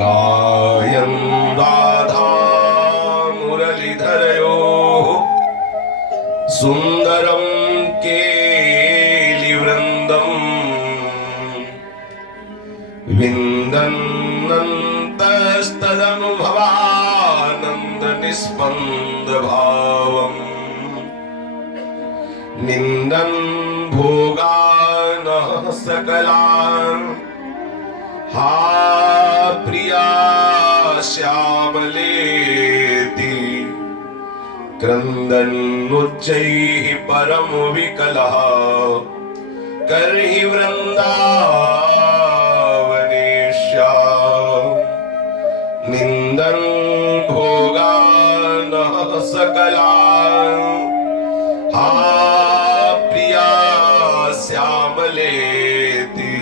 गायन् राधा मुरलीधरयोः सुन्दरं केलिवृन्दम् विन्दन्तस्तदनुभवानन्दनिस्पन्दभावम् निन्दन् भोगानः सकलान् हा प्रिया श्यामलेति क्रन्दन्नुच्चैः परम विकलः कर्हि वृन्दावनेश्याम् निन्दन् भोगानः सकलान् हा प्रिया श्यामलेति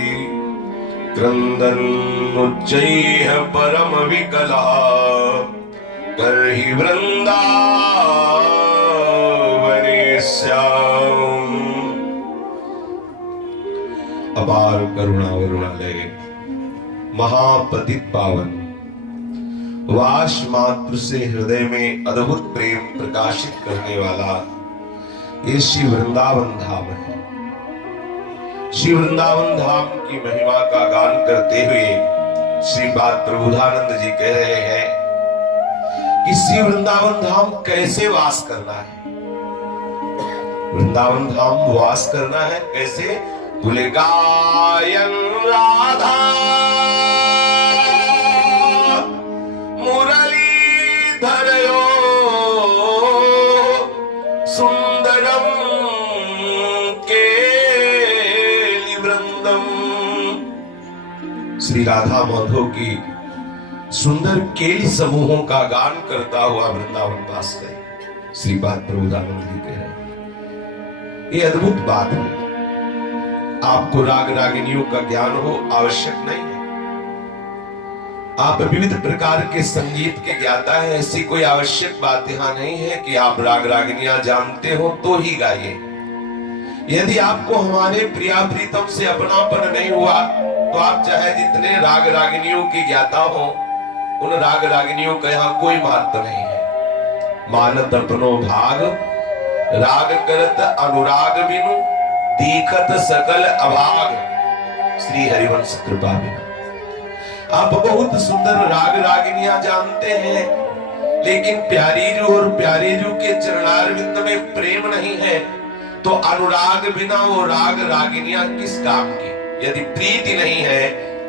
क्रन्दन्नुच्चैः परम विकलः कर्हि वृन्दावनेश्याम्। अपार करुणा वरुणालय महापतित पावन वास मात्र से हृदय में अद्भुत प्रेम प्रकाशित करने वाला ये श्री वृंदावन धाम है। श्री वृंदावन धाम की महिमा का गान करते हुए श्रीपाद प्रबोधानंद जी कह रहे हैं कि श्री वृंदावन धाम कैसे वास करना है। वृंदावन धाम वास करना है कैसे? बोले गायन राधा मुरलीधरयो सुंदरम केलिवृंदम। श्री राधा माधव की सुंदर केली समूहों का गान करता हुआ वृंदावन वास करे। श्रीपाद प्रबोधानंद जी कह रहे हैं ये अद्भुत बात है। आपको राग रागिनियों का ज्ञान हो आवश्यक नहीं है। आप विविध प्रकार के संगीत के ज्ञाता हैं, ऐसी कोई आवश्यक बात यहां नहीं है कि आप राग रागिनियां जानते हो तो ही गाइए। यदि आपको हमारे प्रिया प्रीतम से अपनापन नहीं हुआ तो आप चाहे जितने राग रागिनियों की ज्ञाता हो, उन राग रागिनियों का यहाँ कोई महत्व नहीं है। मानत अपनो भाग राग करत अनुराग बिनु दीखत सकल अभाग। श्री हरिवंश कृपा बिनु। आप बहुत सुंदर राग रागिनियां जानते हैं, लेकिन प्यारी जू और प्यारे जू के चरणारविंद में प्रेम नहीं है तो अनुराग बिना वो राग रागिनियां किस काम की? यदि प्रीति नहीं है,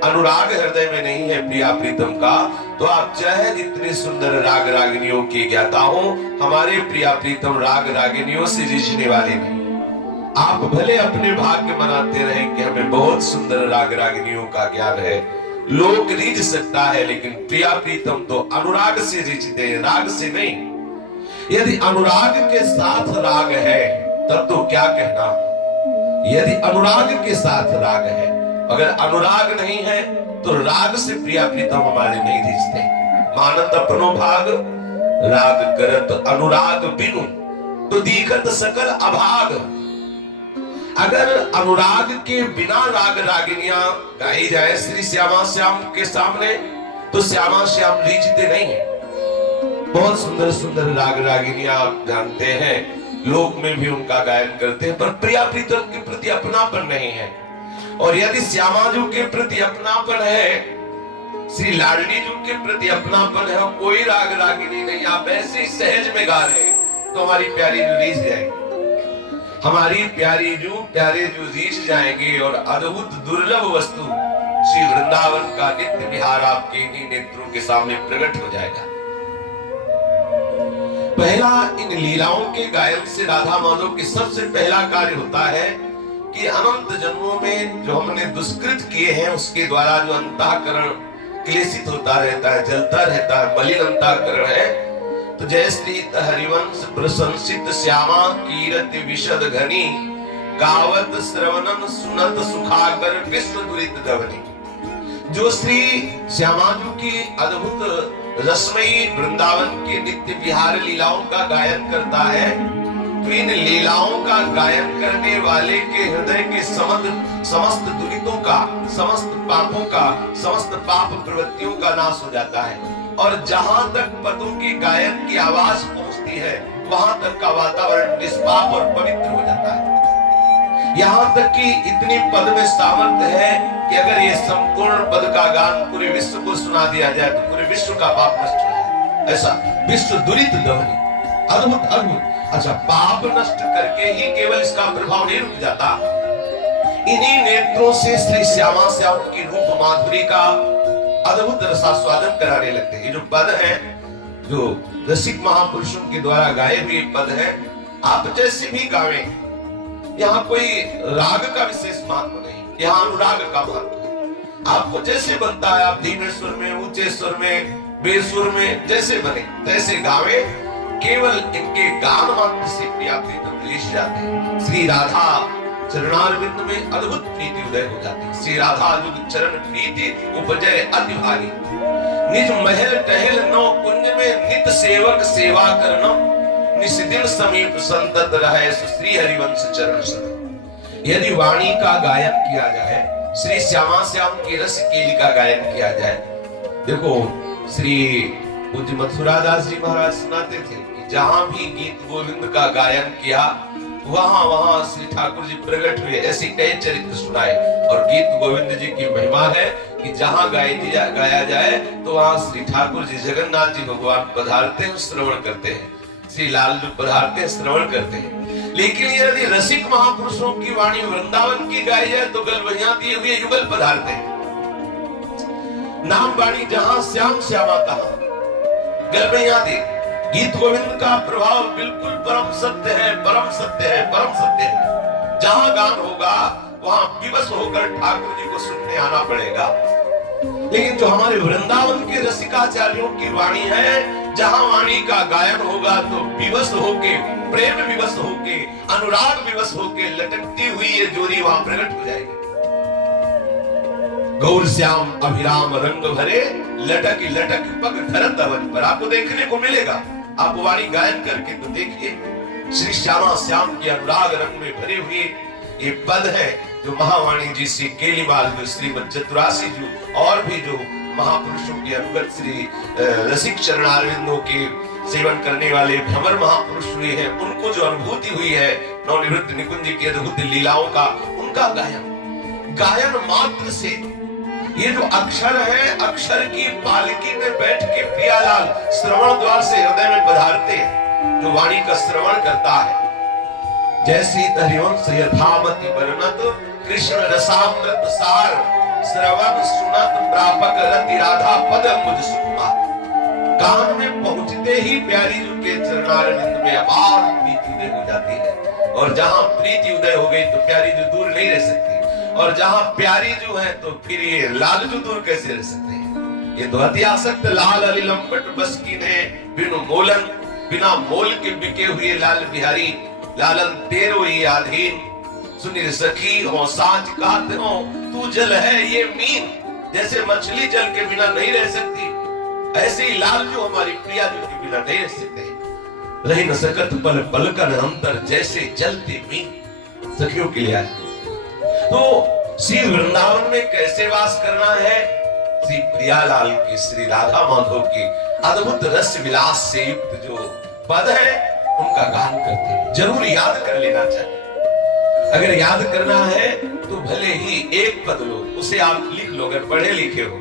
अनुराग हृदय में नहीं है प्रिया प्रीतम का, तो आप चाहे जितने सुंदर राग रागिनियों की ज्ञाता हो, हमारे प्रिया प्रीतम राग रागिनियों से रिझने वाले नहीं। आप भले अपने भाग्य मनाते रहें कि हमें बहुत सुंदर राग रागिनियों का ज्ञान है, लोग रीझ सकता है, लेकिन प्रिया प्रीतम तो अनुराग से रिझते, राग से नहीं। यदि अनुराग के साथ राग है तब तो क्या कहना। यदि अनुराग के साथ राग है, अगर अनुराग नहीं है तो राग से प्रिया प्रीतम हमारे नहीं रिझते। मानत अपनो भाग राग करत अनुराग बिनु तो दीखत सकल अभाग। अगर अनुराग के बिना राग रागिनियां गाई जाए श्री श्यामा श्याम के सामने तो श्यामा श्याम रीझते नहीं है। बहुत सुंदर सुंदर राग रागिनियां आप जानते हैं, लोक में भी उनका गायन करते हैं, पर प्रिया प्रीतम के प्रति अपनापन नहीं है। और यदि श्यामाजू के प्रति अपनापन है, श्री लाडली जू के प्रति अपनापन है और कोई राग रागिनी नहीं, आप ऐसे ही सहज में गा रहे हैं तो हमारी प्यारी जू रीझ जाएगी। हमारी प्यारी जू प्यारे जू रीझ जाएंगे और अद्भुत दुर्लभ वस्तु श्री वृंदावन का नित्य विहार आपके इन्हीं नेत्रों के सामने प्रकट हो जाएगा। पहला इन लीलाओं के गायन से राधा माधव की सबसे पहला कार्य होता है कि अनंत जन्मों में जो हमने दुष्कृत किए हैं उसके द्वारा जो अंतःकरण क्लेशित होता रहता है, जलता रहता है, मलिन अंतःकरण है, तो जय श्री हरिवंश प्रशंसित श्यामा कीरति विशद घनी गावत श्रवणन सुनत सुखाकर विश्व दुरित दवनी। जो श्री श्यामाजू की अद्भुत रसमयी वृंदावन के नित्य विहार लीलाओं का गायन करता है, तो इन लीलाओं का गायन करने वाले के हृदय के समस्त दुरितों का, समस्त पापों का, समस्त पाप प्रवृत्तियों का नाश हो जाता है। और जहां तक पदों की गायन की आवाज पहुंचती है वहां तक का वातावरण निष्पाप और पवित्र हो जाता है। यहां तक कि इतनी पद में सामर्थ्य है कि अगर ये संपूर्ण पद का गान पूरे विश्व को सुना दिया जाए तो पूरे विश्व का पाप नष्ट हो जाए। ऐसा विश्व दुरित ध्वनि, अद्भुत अद्भुत। अच्छा, पाप नष्ट करके ही केवल इसका प्रभाव नहीं रुक जाता, इन्हीं नेत्रों से श्री श्यामा श्याम की रूप माधुरी का अद्भुत रसास्वादन कराने लगते हैं। ये जो पद है, जो रसिक महापुरुषों के द्वारा गाए हुए पद है, आप जैसे भी गावे, यहाँ कोई राग का विशेष महत्व नहीं, यहाँ अनुराग का महत्व है। आपको जैसे बनता है, आप धीमे स्वर में, ऊंचे स्वर में, बेसुर में, जैसे बने तैसे गावे। केवल इनके गान मात्र से प्रिया प्रीतम लेश जाते हैं। श्री राधा चरणारविंद में अद्भुत प्रीति उदय हो जाती है। श्री राधा जुग चरण प्रीति उपजय अति भारी, निज महल टहल नौ कुंज में नित सेवक सेवा करना, निस्दिन समीप संतत रहे श्री हरिवंश चरण शरण। यदि वाणी का गायन किया जाए, श्री श्यामा श्याम के रस केली का गायन किया जाए, देखो श्री पूज्य मथुरादास जी महाराज सुनाते थे कि जहां भी गीत गोविंद का गायन किया वहां वहां श्री ठाकुर जी प्रकट हुए। ऐसे कई चरित्र सुनाए। और गीत गोविंद जी की महिमा है कि जहां गाया जाए तो वहां श्री ठाकुर जी जगन्नाथ जी भगवान पधारते हैं, श्रवण करते हैं। श्री लाल जी पधारते हैं, श्रवण करते हैं। लेकिन यदि रसिक महापुरुषों की वाणी वृंदावन की गाई जाए तो गलबैया दिए हुए युगल पधारते हैं। नाम वाणी जहां श्याम श्यामा कहा, गलबैया दे। गीत गोविंद का प्रभाव बिल्कुल परम सत्य है, परम सत्य है, परम सत्य है। जहां गान होगा वहां विवश होकर ठाकुर जी को सुनने आना पड़ेगा। लेकिन जो हमारे वृंदावन के रसिकाचार्यों की वाणी है, जहां वाणी का गायन होगा तो विवश होके, प्रेम विवश होके, अनुराग विवश होके लटकती हुई ये जोड़ी वहां प्रकट हो जाएगी। गौर श्याम अभिराम रंग भरे, लटक लटक पग धरत अवन पर, आपको देखने को मिलेगा। आप वाणी गायन करके तो देखिए, श्री श्यामा श्याम के अनुराग रंग में भरे हुए ये पद है जो महावाणी जी से केलीवाल, जो श्रीमद चतुरासी जी और भी जो महापुरुषों के अनुगत श्री रसिक चरणारविंदों के सेवन करने वाले भ्रमर महापुरुष हुए हैं, उनको जो अनुभूति हुई है नवनिवृत्त निकुंज की अद्भुत लीलाओं का, उनका गायन मात्र से ये जो अक्षर है, अक्षर की पालकी में बैठ के प्रियालाल श्रवण द्वार से हृदय में पधारते हैं। जो वाणी का श्रवण करता है, जैसी हरिवंश यथामति वर्णत कृष्ण रसामृत सार, श्रवण सुनत प्रापक रति राधा पद मुझ सुकुमार। कान में पहुंचते ही प्यारी जी के चरणारविंद में अपार प्रीति उदय हो जाती है। और जहां प्रीति उदय हो गई तो प्यारी जी दूर नहीं रह सकती, और जहां प्यारी जो है तो फिर ये लालजू दूर कैसे रह सकते हैं। ये तो अति आसक्त लाल अलिलम बट बस कीने, बिनु मोलन बिना मोल के बिके हुए लाल बिहारी, लालन तेरो ही आधीन, सुनी सखी हो साँच कहते हो, तू जल है ये मीन। जैसे मछली जल के बिना नहीं रह सकती, ऐसे ही लाल जो हमारी प्रिया जो के बिना नहीं रह सकते। रही न सकत पल पल का अंतर, जैसे जलते मीन। सखियों के लिए आए तो श्री वृंदावन में कैसे वास करना है, श्री प्रियालाल की, श्री राधा माधव की अद्भुत रस विलास से युक्त जो पद है उनका गान करते हैं। जरूर याद कर लेना चाहिए। अगर याद करना है तो भले ही एक पद लो, उसे आप लिख लो अगर पढ़े लिखे हो,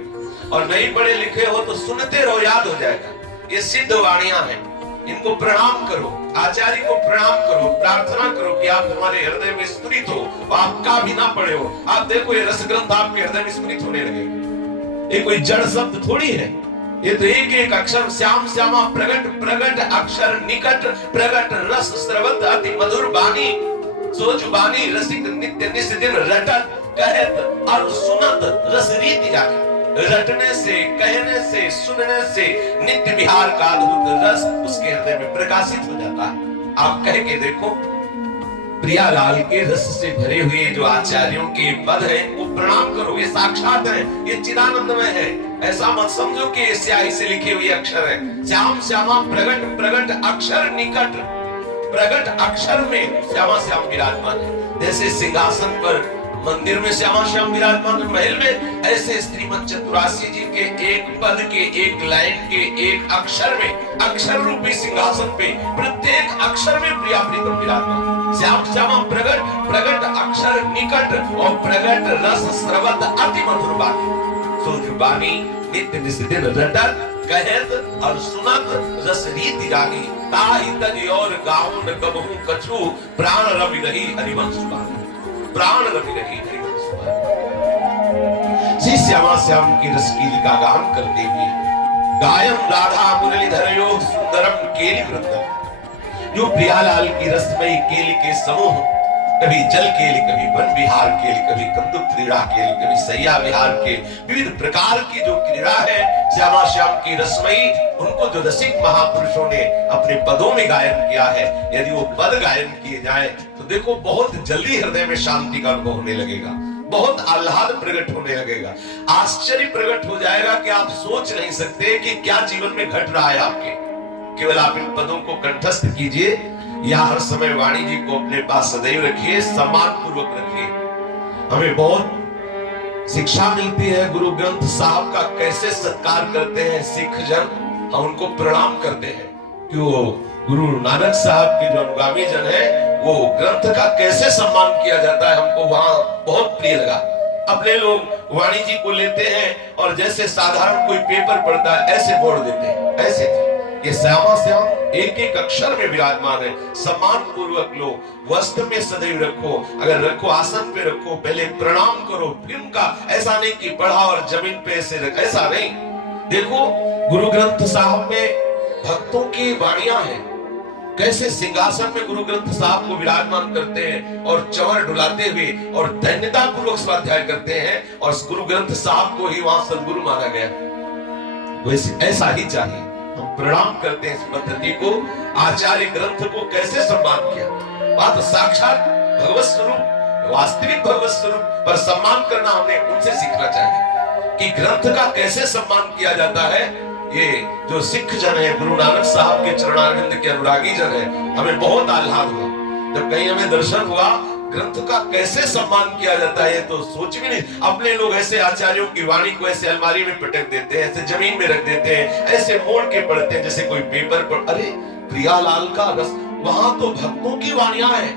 और नहीं पढ़े लिखे हो तो सुनते रहो, याद हो जाएगा। ये सिद्ध वाणियां हैं, इनको प्रणाम करो, आचार्य को प्रणाम करो, प्रार्थना करो कि आप हमारे हृदय में स्फुरित हो, आपका भी ना पड़े हो। आप देखो ये रस ग्रंथ आपके हृदय में स्फुरित होने लगे। ये कोई जड़ शब्द थोड़ी है, ये तो एक एक अक्षर श्याम श्यामा प्रगट प्रगट अक्षर निकट प्रगट रस स्रवत अति मधुर बानी, सोच बानी रसिक नित्य निस दिन रटत कहत और सुनत रस रीति जाके। रटने से, कहने से, सुनने से नित्य विहार का अद्भुत रस उसके हृदय में प्रकाशित हो जाता है। आप कह के देखो, प्रियालाल के रस से भरे हुए जो आचार्यों के पद हैं वो प्रणाम करो। ये साक्षात है, ये चिदानंदमय है। ऐसा मत समझो कि स्याही से लिखे हुए अक्षर है। श्याम श्यामा प्रगट प्रगट अक्षर निकट प्रकट अक्षर में श्यामा श्याम विराजमान है। जैसे सिंहासन पर मंदिर में श्यामा श्याम विराजमान, महल में, ऐसे श्रीमद चतुरासी जी के एक पद के, एक लाइन के, एक अक्षर में, अक्षर रूपी सिंहासन पे प्रत्येक अक्षर में प्रिया प्रीतम विराजमान। श्याम श्यामा प्रगट, प्रगट अक्षर निकट और प्रगट रस स्रवत अति मधुर बानी। सो जो बानी नित्य निस्दिन रटत कहत और सुनत रस रीति रागी, ताहि तज और गाऊं न कबहू कछु, प्राण रवि रही हरिवंश बानी, प्राण रवि रही हरिवंश बानी। श्री श्यामा श्याम की रसकीली का गान करते हुए गायम राधा मुरलीधर योग सुंदरम केली वृंदम। जो प्रियालाल की रसमयी केली के समूह, कभी जल केली, कभी वन विहार केली, कभी कंदुक क्रीड़ा केली, कभी सैया विहार के विविध प्रकार की जो क्रीड़ा है श्यामा श्याम की रसमयी, उनको जो रसिक महापुरुषों ने अपने पदों में गायन किया है, यदि वो पद गायन किए जाए तो देखो बहुत जल्दी हृदय में शांति का अनुभव होने लगेगा, बहुत आह्लाद प्रकट होने लगेगा, आश्चर्य प्रकट हो जाएगा कि आप सोच नहीं सकते कि क्या जीवन में घट रहा है आपके। केवल आप इन पदों को कंठस्थ कीजिए या हर समय वाणी जी को अपने पास सदैव रखिए, सम्मान पूर्वक रखिए। हमें बहुत शिक्षा मिलती है गुरु ग्रंथ साहब का कैसे सत्कार करते हैं सिख जन, हम उनको प्रणाम करते हैं कि वो गुरु नानक साहब के जो अनुगामी जन है वो ग्रंथ का कैसे सम्मान किया जाता है, हमको वहां बहुत प्रिय लगा। अपने लोग वाणी जी को लेते हैं और जैसे साधारण कोई पेपर पढ़ता है ऐसे बोल देते हैं, ऐसे ये श्यामा श्याम एक एक अक्षर में विराजमान है। सम्मान पूर्वक लो, वस्त्र में सदैव रखो, अगर रखो आसन पे रखो, पहले प्रणाम करो, फिर उनका ऐसा नहीं कि पढ़ा और जमीन पे ऐसे रख, ऐसा नहीं। देखो गुरु ग्रंथ साहब में भक्तों की वाणियां हैं, कैसे सिंहासन में गुरु ग्रंथ साहब को विराजमान करते हैं और चवर डुलाते हुए और धन्यता पूर्वक स्वाध्याय करते हैं, और गुरु ग्रंथ साहब को ही वहां सदगुरु माना गया। वैसे ऐसा ही चाहिए, हम प्रणाम करते हैं इस पद्धति को, आचार्य ग्रंथ को कैसे सम्मान किया, बात साक्षात भगवत स्वरूप, वास्तविक भगवत स्वरूप पर सम्मान करना हमें उनसे सीखना चाहिए कि ग्रंथ का कैसे सम्मान किया जाता है। ये जो सिख जन है, गुरु नानक साहब के चरणारविंद के अनुरागी जन है, हमें बहुत आह्लाद हुआ जब कहीं हमें दर्शन हुआ ग्रंथ का कैसे सम्मान किया जाता है, तो सोच भी नहीं। अपने लोग ऐसे आचार्यों की वाणी को ऐसे अलमारी में पटक देते हैं, ऐसे जमीन में रख देते हैं, ऐसे मोड़ के पढ़ते हैं जैसे कोई पेपर पर। अरे प्रियालाल का रस, वहां तो भक्तों की वाणियां हैं,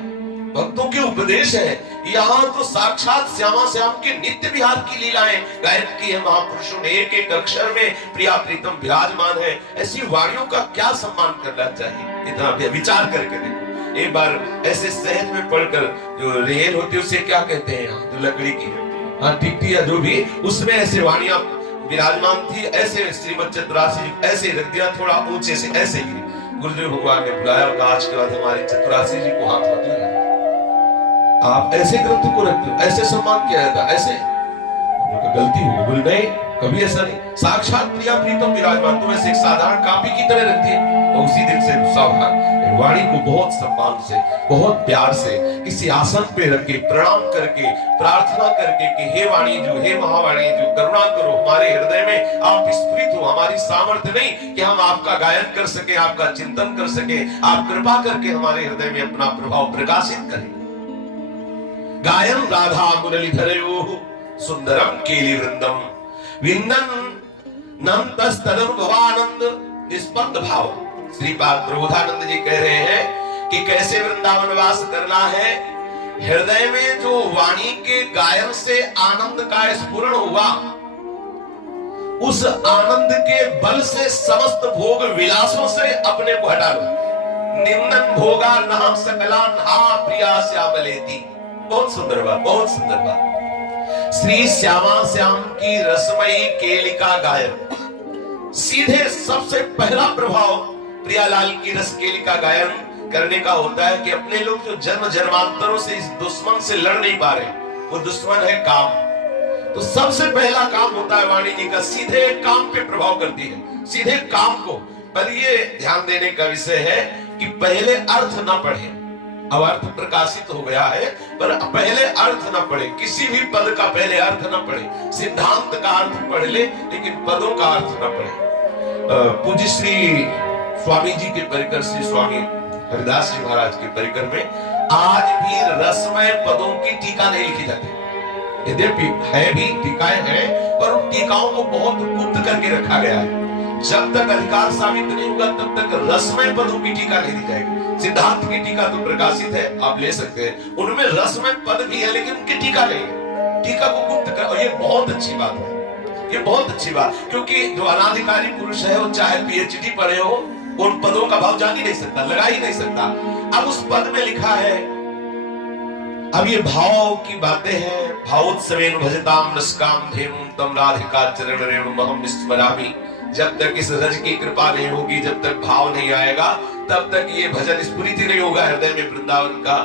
भक्तों के उपदेश है, यहाँ तो साक्षात श्यामा श्याम के नित्य विहार की लीलाएं गायन की है महापुरुषों ने, एक एक अक्षर में प्रिया प्रीतम विराजमान है। ऐसी वाणियों का क्या सम्मान करना चाहिए, इतना विचार करके देखो। एक बार ऐसे सहज में पढ़कर, जो रेल होती है उसे क्या कहते हैं यहाँ, जो लकड़ी की, हाँ टिकटी या जो भी, उसमें ऐसे वाणियां विराजमान थी। ऐसे श्रीमद चतुरासी जी ऐसे रख दिया, थोड़ा ऊंचे से ऐसे गिरी। गुरुदेव भगवान ने बुलाया और आज के बाद हमारे चतुरासी जी को हाथ मत लगाना, आप ऐसे ग्रंथ को रखते हो, ऐसे सम्मान किया जाता, ऐसे गलती होगी। बोले नहीं, कभी ऐसा नहीं, साक्षात प्रिया प्रीतम विराजमान, तुम ऐसे एक साधारण कापी की तरह रखती है। और उसी दिन से सावधान, वाणी को बहुत सम्मान से, बहुत प्यार से किसी आसन पे रख के प्रणाम करके प्रार्थना करके कि हे वाणी जो, हे महावाणी जो, करुणा करो हमारे हृदय में, आप स्फुरित हो। हमारी सामर्थ्य नहीं कि हम आपका गायन कर सके, आपका चिंतन कर सके, आप कृपा करके हमारे हृदय में अपना प्रभाव प्रकाशित करें। गायन राधा मुरलीधरयोः सुंदरम केली वृंदम, विंदन नंतस्तदनुभवानंद निस्पंद भाव। श्रीपाद प्रबोधानंद जी कह रहे हैं कि कैसे वृंदावन वास करना है। हृदय में जो वाणी के गायन से आनंद का स्फुरण हुआ, उस आनंद के बल से समस्त भोग विलासों से अपने को हटा लो। निंदन भोगा नाम सकला ना प्रिया श्यामलेती। बहुत सुंदर बात, बहुत सुंदर बात। श्री श्यामा श्याम की रसमयी केली का गायन, सीधे सबसे पहला प्रभाव प्रियालाल की रस केली का गायन करने का होता है कि अपने लोग जो जन्म जन्मांतरों से इस दुश्मन से लड़ नहीं पा रहे, वो दुश्मन है काम। तो सबसे पहला काम होता है वाणी जी का, सीधे काम पे प्रभाव करती है, सीधे काम को। पर ये ध्यान देने का विषय है कि पहले अर्थ ना पढ़े। अब अर्थ प्रकाशित हो गया है, पर पहले अर्थ न पढ़े, किसी भी पद का पहले अर्थ न पढ़े। सिद्धांत का अर्थ पढ़ ले, लेकिन पदों का अर्थ न पढ़े। पूज्य श्री स्वामी जी के परिकर श्री स्वामी हरिदास जी महाराज के परिकर में आज भी रसमय पदों की टीका नहीं लिखी जाती। यद्यपि है भी टीकाएं हैं, पर उन टीकाओं को बहुत गुप्त करके रखा गया है। जब तक अधिकार साबित नहीं होगा तब तक रसमय पदों की टीका नहीं दी जाएगी। सिद्धांत की टीका तो प्रकाशित है, आप ले सकते हैं, उनमें रसमय पद भी है, लेकिन उनकी टीका नहीं है। टीका को गुप्त कर, और ये बहुत अच्छी बात है, ये बहुत अच्छी बात, क्योंकि जो अनाधिकारी पुरुष है वो चाहे पीएचडी पढ़े हो, उन पदों का भाव जान ही नहीं सकता, लगा ही नहीं सकता। अब उस पद में लिखा है, अब ये भाव की बातें हैं। भावोत्सवेन भजताम रसकाम धेनुम तम राधिका चरण रेणुमहं स्मरामि। जब तक इस रज की कृपा नहीं होगी, जब तक भाव नहीं आएगा, तब तक ये भजन स्फुरित नहीं होगा हृदय में वृंदावन का।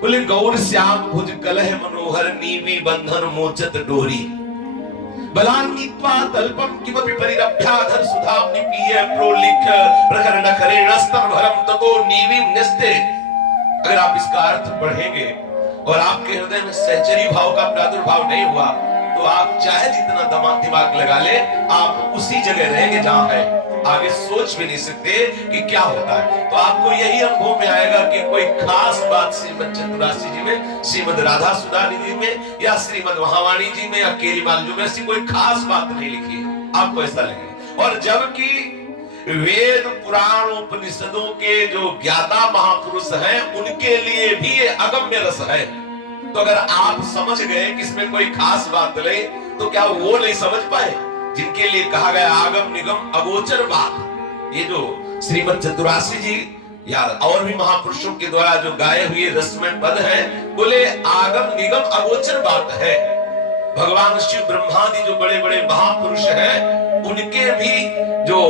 बोले गौर श्याम भुज कलह मनोहर नीवी बंधन मोचत डोरी बलान्वित्वा तल्पम किमपि परिरभ्याधर सुधाम निपीय प्रोलिख प्रखर नखरे रस्तम भरम ततो नीवीम निस्ते। अगर आप इसका अर्थ पढ़ेंगे और आपके हृदय में सहचरी भाव का प्रादुर्भाव नहीं हुआ, तो आप चाहे जितना दिमाग लगा ले, आप उसी जगह रहेंगे जहां है, आगे सोच भी नहीं सकते कि क्या होता है। तो आपको यही अनुभव में आएगा कि कोई खास बात श्रीमद चतुरासी जी में, श्रीमद राधा सुधा निधि में, या श्रीमद महावाणी जी में, या केलीमाल जी में ऐसी कोई खास बात नहीं लिखी है, आपको ऐसा लगेगा। और जबकि वेद पुराण उपनिषदों के जो ज्ञाता महापुरुष हैं, उनके लिए भी ये अगम्य रस है। तो अगर आप समझ गए कि इसमें कोई खास बात नहीं, तो क्या वो नहीं समझ पाए जिनके लिए कहा गया आगम निगम अगोचर बात। ये जो श्रीमद चतुरासी जी या और भी महापुरुषों के द्वारा जो गाए हुए रसमय पद है, बोले आगम निगम अगोचर बात है। भगवान शिव ब्रह्मादि जो बड़े बड़े महापुरुष हैं, उनके भी जो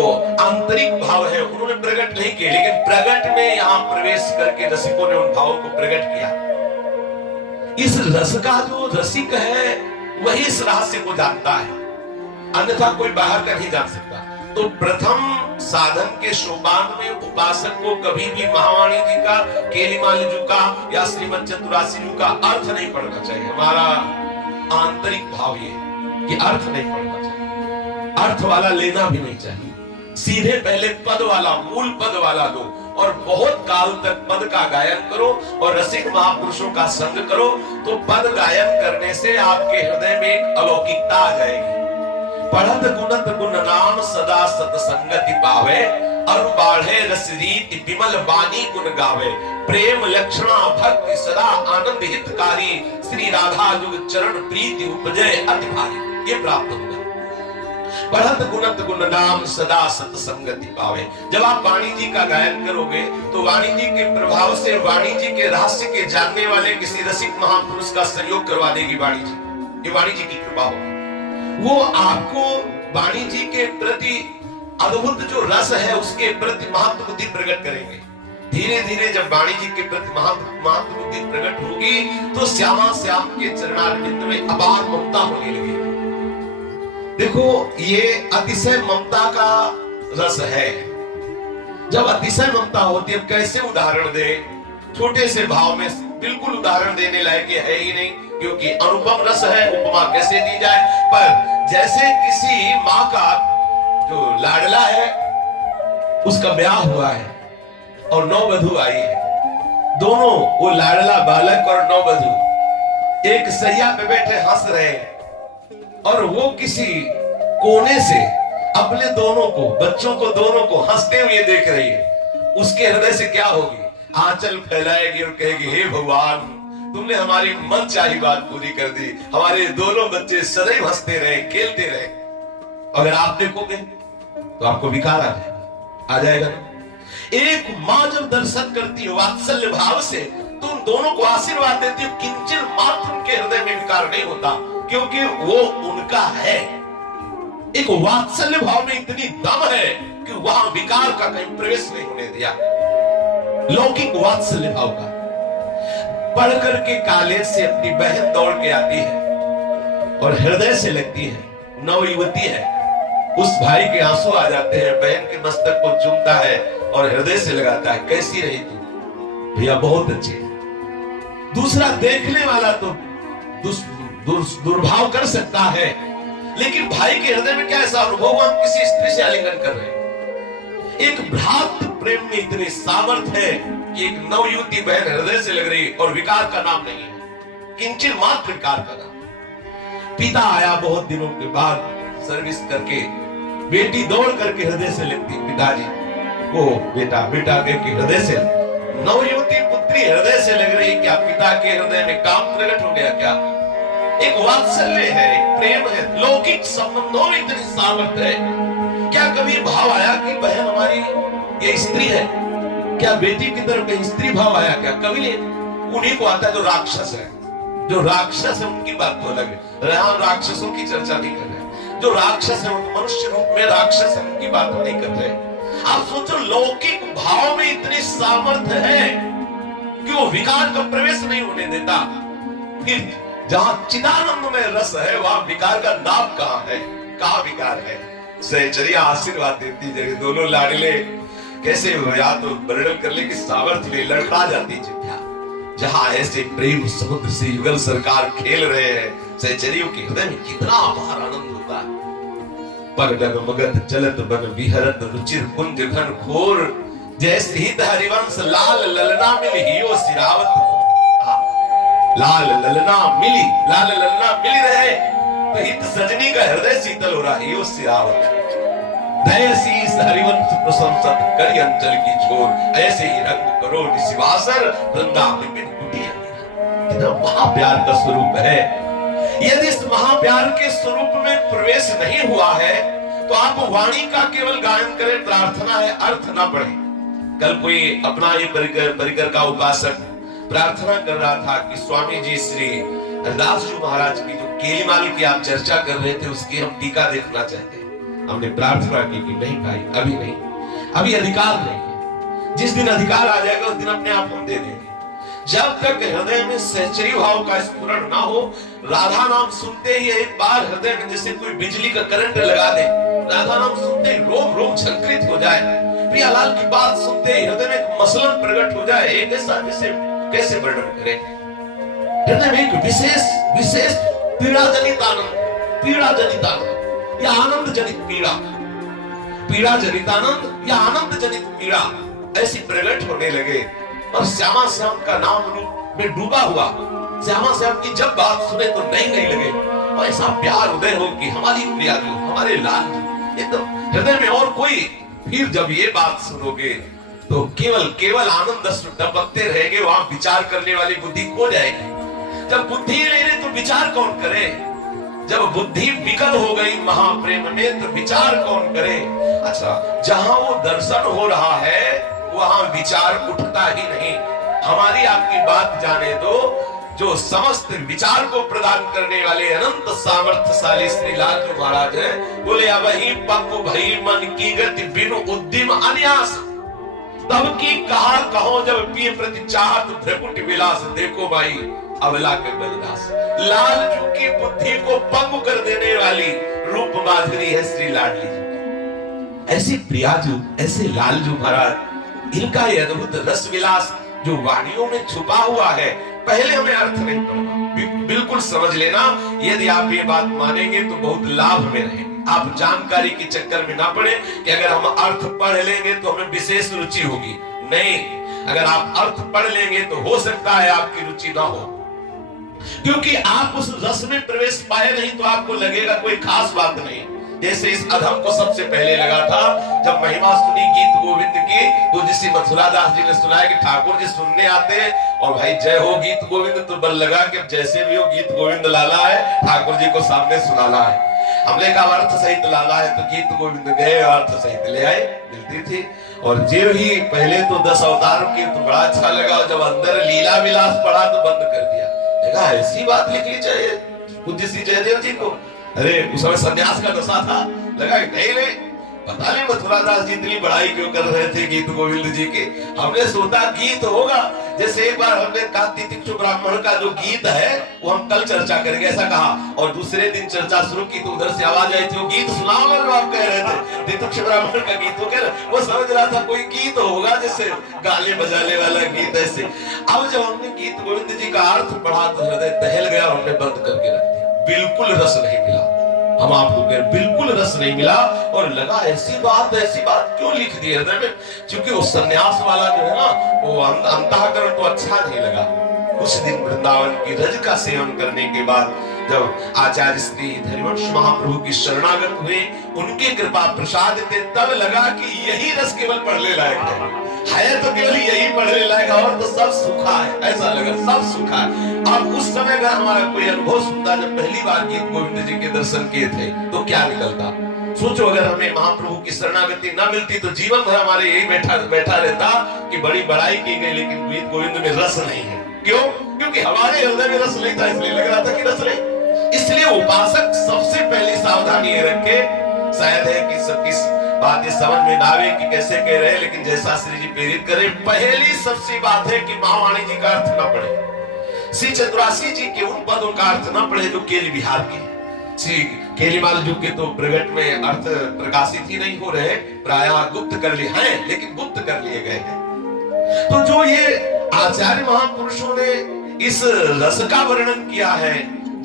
आंतरिक भाव है उन्होंने प्रकट नहीं किए, लेकिन प्रकट में यहां प्रवेश करके रसिकों ने उन भावों को प्रकट किया। इस रस का जो रसिक है वही इस रहस्य को जानता है, अन्यथा कोई बाहर का नहीं जान सकता। तो प्रथम साधन के सोपान में उपासक को कभी भी महावाणी जी का, केलीमाल जी का या श्रीमद चतुरासी जी का अर्थ नहीं पढ़ना चाहिए। हमारा आंतरिक भाव ये कि अर्थ नहीं पढ़ना चाहिए, अर्थ वाला लेना भी नहीं चाहिए। सीधे पहले पद वाला, मूल पद वाला लो, और बहुत काल तक पद का गायन करो और रसिक महापुरुषों का संग करो, तो पद गायन करने से आपके हृदय में एक अलौकिकता आ जाएगी। पढ़त गुणत गुण नाम सदा सतसंगति पावे, अरु बाढ़े रस रीति विमल वाणी गुण गावे। प्रेम लक्षणा भक्ति सदा आनंद हितकारी, श्री राधा जुग चरण प्रीति उपजय अति भारी। ये प्राप्त होगा। पढ़त गुणत गुण नाम सदा सतसंगति पावे। जब आप वाणी जी का गायन करोगे तो वाणी जी के प्रभाव से, वाणी जी के रहस्य के जानने वाले किसी रसिक महापुरुष का सहयोग करवा देगी वाणी जी। ये वाणी जी की कृपा होगी। वो आपको वाणी जी के प्रति अद्भुत जो रस है उसके प्रति महत्व बुद्धि प्रकट करेंगे। धीरे धीरे जब वाणी जी के प्रति महत्व बुद्धि प्रकट होगी, तो श्यामा श्याम के चरणारविंद में अपार ममता होने लगेगी। देखो, ये अतिशय ममता का रस है। जब अतिशय ममता होती है, कैसे उदाहरण दे, छोटे से भाव में बिल्कुल उदाहरण देने लायक है ही नहीं, क्योंकि अनुपम रस है, उपमा कैसे दी जाए। पर जैसे किसी माँ का जो लाडला है, उसका ब्याह हुआ है और नववधु आई है, दोनों, वो लाडला बालक और नववधु एक सैया पे बैठे हंस रहे हैं, और वो किसी कोने से अपने दोनों को, बच्चों को, दोनों को हंसते हुए देख रही है। उसके हृदय से क्या होगी? आंचल फैलाएगी और कहेगी, हे भगवान, तुमने हमारी मनचाही बात पूरी कर दी, हमारे दोनों बच्चे सदैव हंसते रहे, खेलते रहे। अगर आप देखोगे तो आपको विकार आ जाएगा। एक माँ जब दर्शन करती हो वात्सल्य भाव से, तो उन दोनों को आशीर्वाद देती हो, किंचन मात्र उनके हृदय में विकार नहीं होता, क्योंकि वो उनका है। एक वात्सल्य भाव में इतनी दम है कि वहां विकार का कहीं प्रवेश नहीं होने दिया। लौकिक वात्सल्य भाव का। पढ़ करके कॉलेज से अपनी बहन दौड़ के आती है और हृदय से लगती है, नवयुवती है, उस भाई के आंसू आ जाते हैं, बहन के मस्तक को चूमता है और हृदय से लगाता है, कैसी रही तू? भैया बहुत अच्छी। दूसरा देखने वाला तो दुर्भाव कर सकता है, लेकिन भाई के हृदय में क्या ऐसा अनुभव हुआ, हम किसी स्त्री से आलिंगन कर रहे हैं। एक भ्रातृ प्रेम में इतनी सामर्थ्य है कि एक नवयुवती बहन हृदय से लग रही और विकार का नाम नहीं है, किंचित मात्र विकार का नाम। पिता आया बहुत दिनों के बाद सर्विस करके, बेटी दौड़ करके हृदय से लगती, पिताजी वो बेटा बेटा के हृदय से। नवयुवती पुत्री हृदय से लग रही, क्या पिता के हृदय में काम प्रकट हो गया? क्या एक वात्सल्य है, एक प्रेम है, लौकिक संबंधों में इतनी सामर्थ्य है। क्या कभी भाव आया कि बहन हमारी ये स्त्री है? क्या बेटी की तरफ कहीं स्त्री भाव आया? क्या कभी नहीं। उन्हीं को आता है जो राक्षस है। जो राक्षस है उनकी बात तो अलग है, हम राक्षसों की चर्चा नहीं कर रहे। जो राक्षस है वो मनुष्य रूप में राक्षस है, उनकी बात नहीं कर रहे। आप सोचो, लौकिक भाव में इतनी सामर्थ्य है कि वो विकार का प्रवेश नहीं होने देता। फिर जहां चिदानंद में रस है वहां विकार का नाम कहां है? कहां विकार है? सहचर्या आशीर्वाद देती जगह दोनों लाडले कैसे या तो वर्णन कर ले कि सामर्थ्य में लड़खड़ा जाती चिट्ठा। जहां ऐसे प्रेम समुद्र से युगल सरकार खेल रहे हैं, सहचरियों के हृदय में कितना अपार आनंद होता है। परगन मगध चलत बन विहरत रुचिर कुंज घन घोर, जैसे हित हरिवंश लाल ललना मिल हियो सिरावत। लाल ललना मिली रहे तो हित सजनी का हृदय शीतल हो रहा है, हियो सिरावत। ऐसी हरिवंश प्रशंसत करी अंचल की छोर, ऐसे ही रंग करो निशिवासर वृंदावन बिन कुटिया। कितना महाप्यार का स्वरूप है। यदि इस महाप्यार के स्वरूप में प्रवेश नहीं हुआ है तो आप वाणी का केवल गायन करें, प्रार्थना है, अर्थ ना पढ़े। कल कोई अपना ही परिकर का उपासक प्रार्थना कर रहा था कि स्वामी जी श्री हरदास जी महाराज की जो केलीमाल की आप चर्चा कर रहे थे उसकी हम टीका देखना चाहते हैं। हमने प्रार्थना की कि नहीं भाई, अभी नहीं, अभी अधिकार नहीं है। जिस दिन अधिकार आ जाएगा उस दिन अपने आप हम दे देंगे। जब तक हृदय में सहचरी भाव का स्फुरण ना हो, राधा नाम सुनते ही एक बार हृदय में जैसे कोई बिजली का करंट लगा दे, राधा नाम सुनते ही रोम रोम झंकृत हो जाए, प्रियालाल की बात सुनते ही हृदय में एक मसलन प्रकट हो जाए, एक ऐसा जिसे कैसे वर्णन करें। हृदय में एक विशेष पीड़ा जनित आनंद या आनंद जनित पीड़ा जनित आनंद या आनंद जनित पीड़ा ऐसी प्रकट होने लगे। और श्यामा श्याम का नाम रूप में डूबा हुआ श्यामा श्याम की जब बात सुने तो नहीं लगे, और ऐसा प्यार उदय हो कि हमारी प्रिया जो, हमारे लाल एकदम हृदय में और कोई। फिर जब ये बात सुनोगे तो केवल आनंद अश्रु टपकते रहेंगे, वहां विचार करने वाली बुद्धि खो जाएगी। जब बुद्धि नहीं रही तो विचार कौन करे? जब बुद्धि विकल हो गई महाप्रेम में तो विचार कौन करे? अच्छा, जहां वो दर्शन हो रहा है वहां विचार उठता ही नहीं। हमारी आपकी बात जाने दो, जो समस्त विचार को प्रदान करने वाले अनंत सामर्थ्यशाली श्री लाल जी महाराज हैं, बोले अब ही पक्व भई मन की गति बिनु उद्यम अन्यास, तब की कहा कहो जब पिए प्रति चाहत भ्रकुट विलास, देखो भाई अबला के बलिदास। लालजू की बुद्धि को पंग कर देने वाली रूप माधुरी है श्री लाडली जी। ऐसी प्रियाजू, ऐसे लालजू महाराज, इनका ये अद्भुत रस विलास जो वाणियों में छुपा हुआ है, पहले हमें अर्थ नहीं पड़ेगा। बिल्कुल समझ लेना, यदि आप ये बात मानेंगे तो बहुत लाभ में रहेंगे। आप जानकारी के चक्कर में ना पड़े कि अगर हम अर्थ पढ़ लेंगे तो हमें विशेष रुचि होगी। नहीं, अगर आप अर्थ पढ़ लेंगे तो हो सकता है आपकी रुचि ना हो, क्योंकि आप उस रस में प्रवेश पाए नहीं तो आपको लगेगा कोई खास बात नहीं। जैसे इस अधम को सबसे पहले लगा था जब महिमा सुनी गीत गोविंद की, तो जिसे मथुरा दास जी ने सुनाया कि ठाकुर जी सुनने आते हैं और भाई जय हो गीत गोविंद, तो बल लगा कि जैसे भी हो गीत गोविंद लाला है, ठाकुर जी को सामने सुनाना है। हमने कहा अर्थ सहित लाला है तो गीत गोविंद गए, अर्थ सहित ले आए, मिलती थी। और जे ही पहले तो 10 अवतारों की तो बड़ा अच्छा लगा, जब अंदर लीला विलास पढ़ा तो बंद कर दिया। देखा ऐसी बात लिखनी चाहिए पूज्य श्री जयदेव जी को। अरे उस समय सन्यास का दशा था, लगा नहीं पता नहीं मथुरा दास जी इतनी बड़ाई क्यों कर रहे थे गीत गोविंद जी के। हमने सोचा गीत होगा, जैसे एक बार हमने कहा तितिक्षु ब्राह्मण का जो गीत है वो हम कल चर्चा करेंगे, ऐसा कहा। और दूसरे दिन चर्चा शुरू की तो उधर से आवाज आई थी वो गीत सुनाओ जो आप कह रहे थे, तितिक्षु ब्राह्मण का गीत हो गया। वो समझ रहा था कोई गीत होगा जैसे गाने बजाने वाला गीत ऐसे। अब जब हमने गीत गोविंद जी का अर्थ पढ़ा तो हृदय दहल गया और हमने बंद करके रख दिया। बिल्कुल रस नहीं मिला। हम आपको कह बिल्कुल रस नहीं मिला। और लगा ऐसी बात क्यों लिख दी हृदय में, क्योंकि वो सन्यास वाला जो है ना, वो अंतःकरण को अच्छा नहीं लगा। कुछ दिन वृंदावन की रज का सेवन करने के बाद जब आचार्य श्री हरिवंश महाप्रभु की शरणागत हुए, उनके कृपा प्रसाद थे, तब लगा कि यही रस केवल पढ़ने लायक है तो केवल यही पढ़ने लायक, और तो सब सूखा है, ऐसा लगा सब सूखा है। अब उस समय का हमारा कोई अनुभव सुनता, जब पहली बार गीत गोविंद जी के दर्शन किए थे, तो क्या निकलता। सोचो अगर हमें महाप्रभु की शरणागति न मिलती तो जीवन भर हमारे यही बैठा रहता कि बड़ी बड़ाई की गई लेकिन गीत गोविंद में रस नहीं है। क्यों? क्योंकि हमारे हृदय में रस नहीं था, इसलिए लग रहा था कि रस नहीं। इसलिए उपासक सबसे पहली सावधानी ये रखे, शायद है कि सबकी बात समझ में ना आवे कि कैसे कह रहे हैं, लेकिन जैसा श्री जी प्रेरित करें, पहली सबसे बात है कि महावाणी जी का अर्थ न पढ़े, श्री चतुरासी जी के उन पदों का अर्थ न पढ़े जो केली बिहार के, श्री केलीमाल जी के तो प्रगट में अर्थ प्रकाशित ही नहीं हो रहे, प्रायः गुप्त कर लिए हैं, लेकिन गुप्त कर लिए गए हैं। तो जो ये आचार्य महापुरुषों ने इस रस का वर्णन किया है,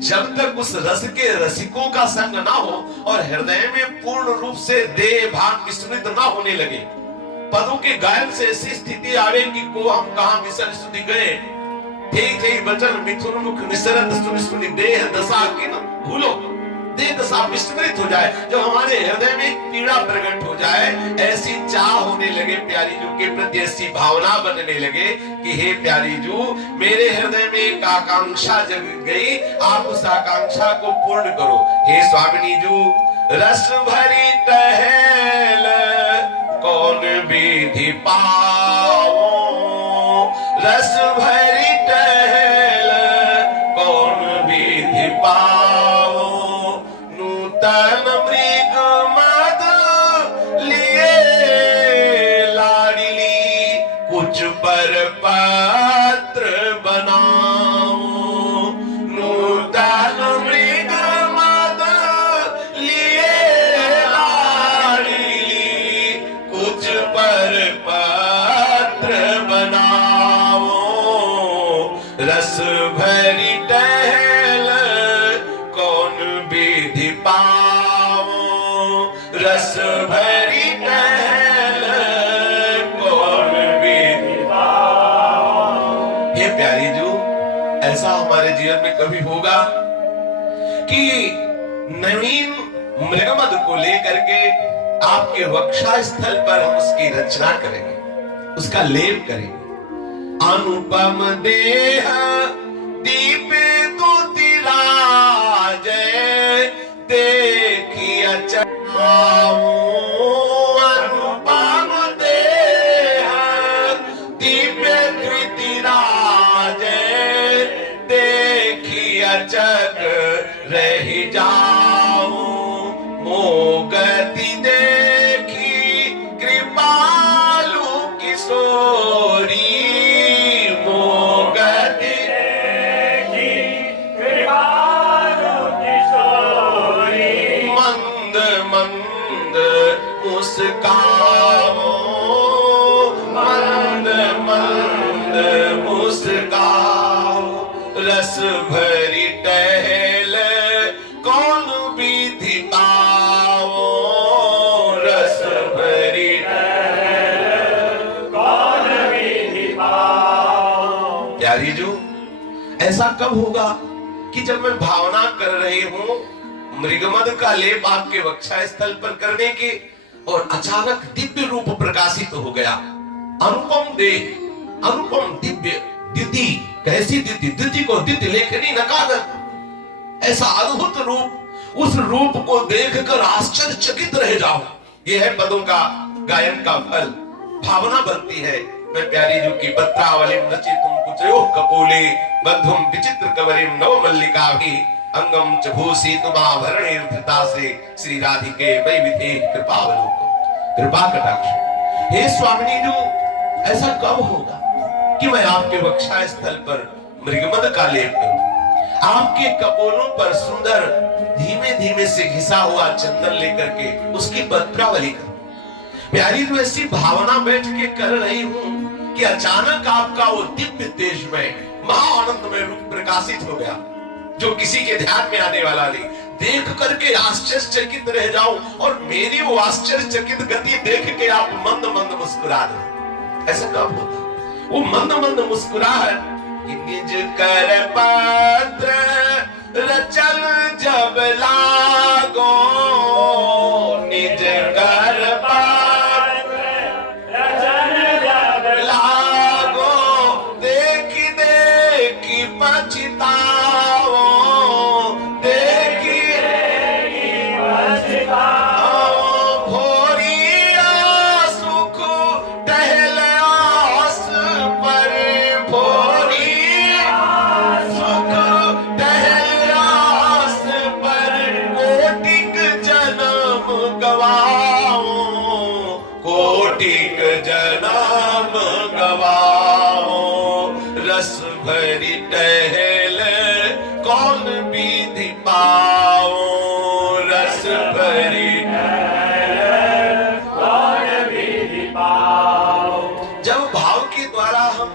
जब तक उस रस के रसिकों का संग ना हो और हृदय में पूर्ण रूप से देह भाव विस्मृत ना होने लगे, पदों के गायन से ऐसी स्थिति आवे कि को हम कहां विसर स्तुति गए, थे वचन मिथुन मुख निसरत सुनि सुनि देह दशा की न भूलो, देह दशा विस्मृत हो जाए, जब हमारे हृदय में पीड़ा प्रकट हो जाए, ऐसी चाह होने लगे प्यारी जू के प्रति, ऐसी भावना बनने लगे कि हे प्यारी जू, मेरे हृदय में एक आकांक्षा जग गई, आप उस आकांक्षा को पूर्ण करो। हे स्वामिनी जू, रस भरी टहल कौन विधि पाओ, रस भरी टहल कौन विधि पाओ, नूतन मृग मद लिए लाडली, कुछ पर पत्र बनाओ, नूतन मृग मद लिए लाडली, कुछ पर पत्र बनाओ, रस भरी टहल कौन विधि पाओ, रस भरी टहल कौन विधि पाओ। हे प्यारी जू, ऐसा हमारे जीवन में कभी होगा कि नवीन मृगमद को लेकर के आपके वक्षा स्थल पर हम उसकी रचना करेंगे, उसका लेप करेंगे। अनुपम देह दीप दुतिराज देखिए चढ़ाऊं, अनुपम देह दीप द्वितिराज देखिए जग रही जाऊं, मोगति देखी कृपालु किशोरी, मोगति देखी कृपालु किशोरी, मंद मंद मुस्काओ, मंद मंद मुस्काओ, रस भरी टहल कौन विधि पाओ, रस भरी टहल कौन विधि पाओ। प्यारी जू, ऐसा कब होगा कि जब मैं भावना कर रही हूं मृगमद का लेप आपके वक्षा स्थल पर करने के, और अचानक दिव्य रूप प्रकाशित हो गया, अनुपम देह, अनुपम दिव्य द्युति, कैसी द्युति, द्युति को द्युति लेखनी नकागत, ऐसा अद्भुत रूप, उस रूप को देखकर आश्चर्यचकित रह जाओ। यह है पदों का गायन का फल, भावना बनती है। मैं प्यारी जू की पत्रावलिम नचितुम कुचयो कपोले, बंधुम विचित्र कवरिम नव मल्लिका भी, अंगम च भूषितुमाभरणैर् धृता से, श्री राधिके वैविधे कृपावलोकम, कृपा कटाक्ष। हे स्वामिनी जू, ऐसा कब होगा कि मैं आपके वक्षा स्थल पर मृगमद का लेप करूं, आपके कपोलों पर सुंदर धीमे धीमे से घिसा हुआ चंदन लेकर के उसकी पत्रावली करूं। प्यारी तो ऐसी भावना बैठ के कर रही हूं कि अचानक आपका वो दिव्य तेज में महाआनंद में रूप प्रकाशित हो गया, जो किसी के ध्यान में आने वाला नहीं। देख करके आश्चर्यचकित रह जाऊं और मेरी वो आश्चर्यचकित गति देख के आप मंद मंद मुस्कुरा दो। ऐसा कब होगा? वो मंद मंद मुस्कुराहट कि निज कर पात्र रचल जब लागो, निज कर पात्र रचल जब लागो, देखी देखी पछताओ, देखी देखी पछताओ, भोरिया सुख टहल आस पर, भोरिया सुख टहल आस पर, कोटिक जन्म गवाओ, कोटिक जन्म गवाओ, रस भरी टहल कौन विधि पाओ, रस भरी टहल कौन विधि पाओ। जब भाव के द्वारा हम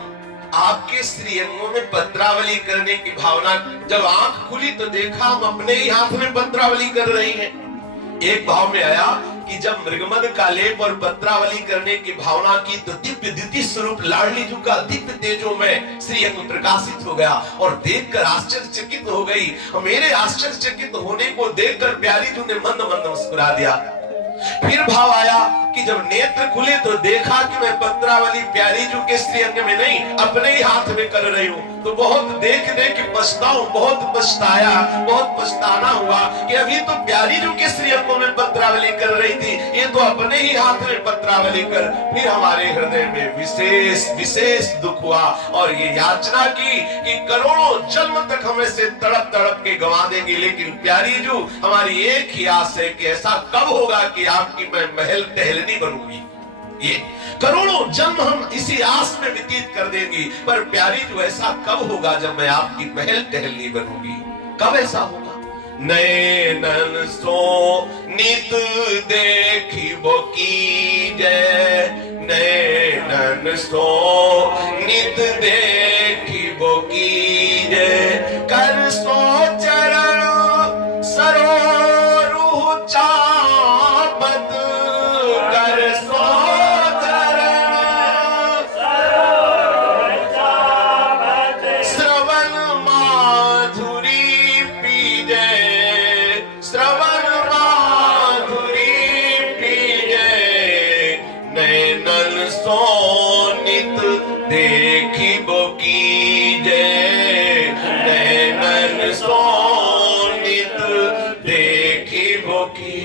आपके श्रीअंगों में पत्रावली करने की भावना, जब आंख खुली तो देखा हम अपने ही हाथ में पत्रावली कर रही हैं। एक भाव में आया कि जब मृगमद का लेप और पत्रावली करने की भावना की तो दिव्य द्वितीय स्वरूप लाडली जी का दिव्य तेजों में श्री अंग प्रकाशित हो गया और देखकर आश्चर्यचकित हो गई। मेरे आश्चर्यचकित होने को देखकर प्यारी जी ने मंद मंद मुस्कुरा दिया। फिर भाव आया कि जब नेत्र खुले तो देखा कि मैं पत्रावली प्यारी जी के श्री अंग में नहीं अपने ही हाथ में कर रही हूँ। तो बहुत देख देख पछताऊं, बहुत पछताया, बहुत पछताना हुआ कि अभी तो प्यारी जी के श्री अंगों में पत्रावली कर रही थी, ये तो अपने ही हाथ में पत्रावली कर। फिर हमारे हृदय में विशेष विशेष दुख हुआ और ये याचना की कि करोड़ों जन्म तक हमें से तड़प तड़प के गंवा देंगे, लेकिन प्यारी जी हमारी एक ही आस है कि ऐसा कब होगा कि आपकी मैं महल टहलनी बनूंगी। ये करोड़ों जन्म हम इसी आस में व्यतीत कर देंगे, पर प्यारी जो ऐसा कब होगा जब मैं आपकी महल टहलनी बनूंगी। कब ऐसा होगा? नैनन सो नित देखी वो की जय, नैनन सो नित देखी वो की जय, कर सो चरण सरोरुह चापत, कर सो देखी वो की जय, नैनन सोनित देखी वो की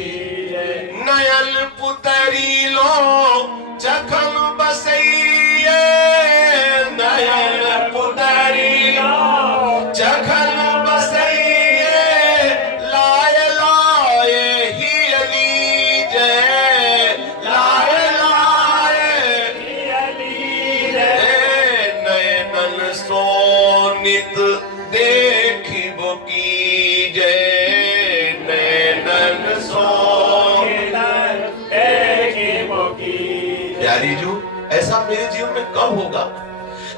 जय, नयन पुतरी लो जखम बसैये, नयन पुतरी लो जखम बसैये, लाए लाए ही अली जय, लाए सोनित देखी वो की जय, नैनन सोनित देखी वो की। प्यारी जू ऐसा मेरे जीवन में कब होगा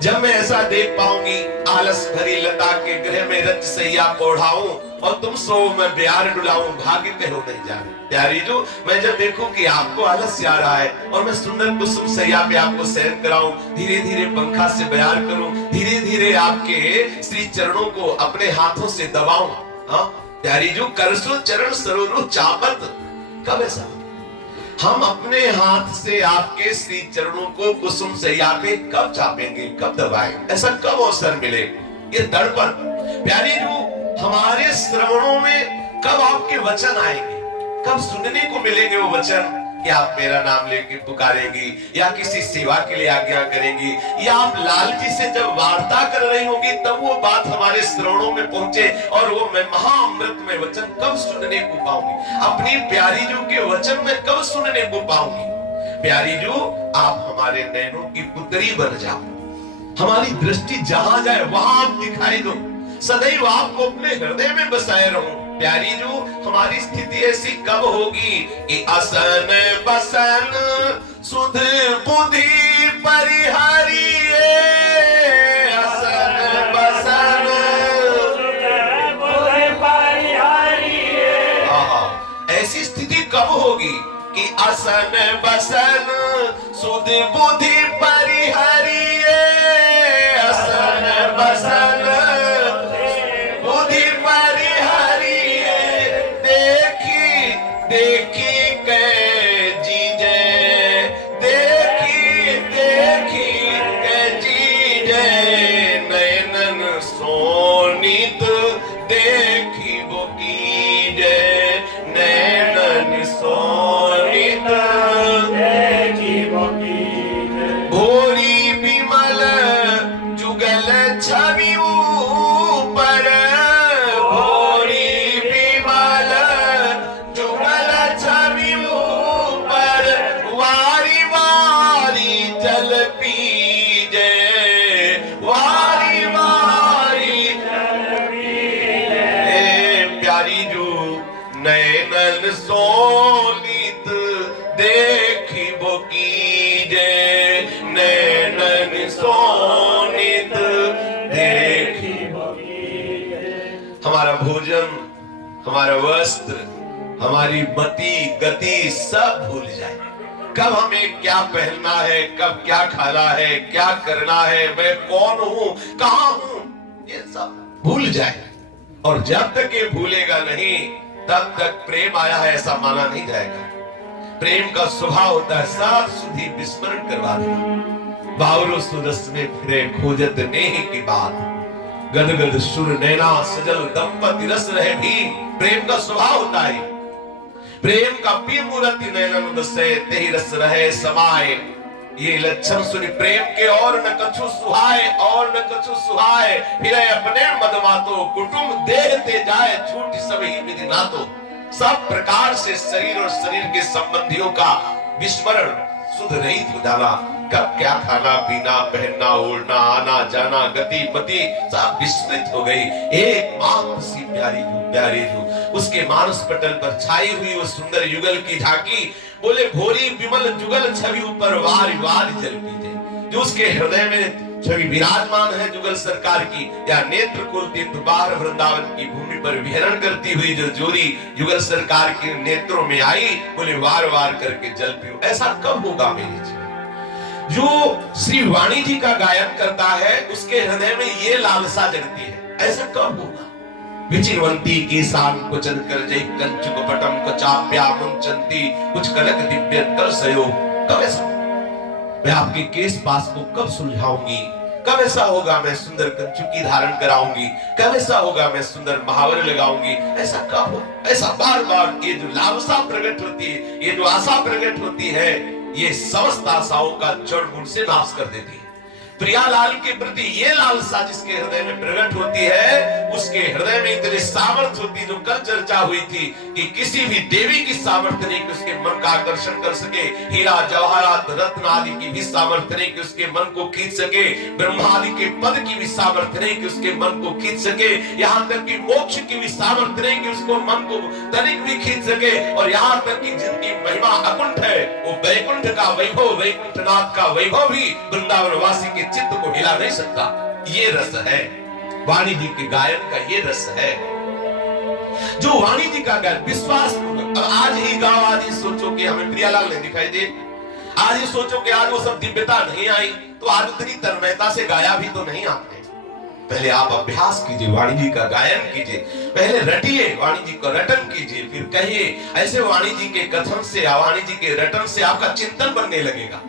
जब मैं ऐसा देख पाऊंगी आलस भरी लता के गृह में रच सैया कोढ़ाऊं और तुम सो मैं ब्यार डुलाऊं, भाग्य कहो नहीं जाने। प्यारी जो मैं जब देखूं कि आपको आलस्य आ रहा है और मैं सुंदर कुसुम सैया पे आपको शयन कराऊं, धीरे धीरे पंखा से बयार करूं, धीरे धीरे आपके श्री चरणों को अपने हाथों से दबाऊं। हाँ प्यारी जो करसो चरण सरोरु चापत, कब ऐसा? हम अपने हाथ से आपके श्री चरणों को कुसुम सैया पे कब चापेंगे, कब दबाएंगे? ऐसा कब अवसर मिले? ये दर्पण प्यारी जो हमारे श्रवणों में कब आपके वचन आएंगे, कब सुनने को मिलेंगे वो वचन कि आप मेरा नाम लेके पुकारेंगी या किसी सेवा के लिए आज्ञा करेंगी या आप लाल जी से जब वार्ता कर रही होंगी तब वो बात हमारे श्रवणों में पहुंचे और वो मैं महाअमृत में वचन कब सुनने को पाऊंगी, अपनी प्यारी जू के वचन में कब सुनने को पाऊंगी। प्यारी जू आप हमारे नैनों की पुत्री बन जाओ, हमारी दृष्टि जहां जाए वहां आप दिखाई दो, सदैव आपको अपने हृदय में बसाए रहो। प्यारी जो हमारी स्थिति ऐसी कब होगी कि असन बसन सुध बुद्धि परिहरिए, असन बसन सुध बुद्धि परिहरिए, कि असन बसन सुध बुद्धि परिहरिए, असन बसन बुद्धि परिहरिए, देखी देखी के जीजे, देखी देखी के जीजे, नयनन सोनित देखी वो कीजे, नयनन सोनित देखी वो कीजे, भोरी विमल जुगल छवि ऊपर, भोरी विमल जुगल छवि ऊपर, वारी वारी जल पीजे, वारी वारी जल पीजे, प्यारी जू नयनन सोनित देखी वो कीजे, नयनन सोनित देखी वो कीजे। हमारा भोजन, हमारा वस्त्र, हमारी मति गति सब भूल जाए। कब हमें क्या पहनना है, कब क्या खाना है, क्या करना है, मैं कौन हूं, कहां हूं, ये सब भूल जाए। और जब तक ये भूलेगा नहीं तब तक प्रेम आया है ऐसा माना नहीं जाएगा। प्रेम का स्वभाव होता है साथ सुधी विस्मरण करवा देना। बावरो सुरस में फिरे खोजत नेह की बात, गदगद सुर नैना सजल दंपति रस रहे भी। प्रेम का स्वभाव होता है, प्रेम का पी मूर्ति नैनन बसे तेहि रस रहे समाये। ये लक्षण सुनि प्रेम के और न कछु सुहाए, और न कछु सुहाए, फिर अपने मदमातो कुटुंब देहते जाए, छूट सभी विधि नातो। सब प्रकार से शरीर और शरीर के संबंधियों का विस्मरण, शुद्ध रहित हो जाना। कब क्या खाना पीना, पहनना ओढ़ना, आना जाना, गति मति सब विस्मृत हो गई। एक मात्र सी प्यारी जू, प्यारी जू, उसके मानस पटल पर छाई हुई वो सुंदर युगल की झांकी। बोले भोरी विमल जुगल छवि ऊपर वारी वारी जल पीजे। जो उसके हृदय में छवि विराजमान है जुगल सरकार की, या नेत्र कुल तीर्थ बाहर वृंदावन की भूमि पर विहरण करती हुई जो जोरी युगल सरकार के नेत्रों में आई, बोले वार वार करके जल पियो। ऐसा कब होगा मेरी जी? जो श्री वाणी जी का गायन करता है उसके हृदय में ये लालसा जगती है, ऐसा कब होगा? विचिरवंती की शान कुचन कर जय कंचुक पटम कचाप्या मुंचंती कुछ कनक दिव्य कर सयो। कब ऐसा? मैं आपके केस पास को कब सुलझाऊंगी? कब ऐसा होगा मैं सुंदर कंचुकी धारण कराऊंगी? कब ऐसा होगा मैं सुंदर महावर लगाऊंगी? ऐसा कब हो? ऐसा बार बार ये जो लालसा प्रकट होती है, ये जो आशा प्रकट होती है, ये समस्त आशाओं का जड़ मूल से नाश कर देती है। प्रियालाल के प्रति ये लालसा जिसके हृदय में प्रकट होती है, उसके हृदय में इतनी सामर्थ्य होती, जो कल चर्चा हुई थी कि किसी भी देवी की सामर्थ्य नहीं कि उसके मन का आकर्षण कर सके, हीरा जवाहरात रत्न आदि की भी सामर्थ्य नहीं कि उसके मन को खींच सके, ब्रह्मा आदि के पद की भी सामर्थ्य नहीं कि उसके मन को खींच सके, यहाँ तक कि मोक्ष की भी सामर्थ्य नहीं कि उसको मन को तनिक भी खींच सके। और यहाँ तक कि जिनकी महिमा अकुंठ है, वो वैकुंठ का वैभव, वैकुंठनाथ का वैभव भी वृंदावन वासी के चित्त को हिला नहीं सकता। ये रस है वाणी जी के गायन का, ये रस है जो वाणी जी का गायन विश्वास। अब आज ही गाओ, आज ही सोचो कि हमें प्रियालाल नहीं दिखाई दे, आज ही सोचो कि आज वो सब दिव्यता नहीं आई, तो आज उतनी तन्मयता से गाया भी तो नहीं आपने। पहले आप अभ्यास कीजिए, वाणी जी का गायन कीजिए, पहले रटिए, वाणी जी का रटन कीजिए, फिर कहिए। ऐसे वाणी जी के कथन से, वाणी जी के रटन से आपका चिंतन बनने लगेगा।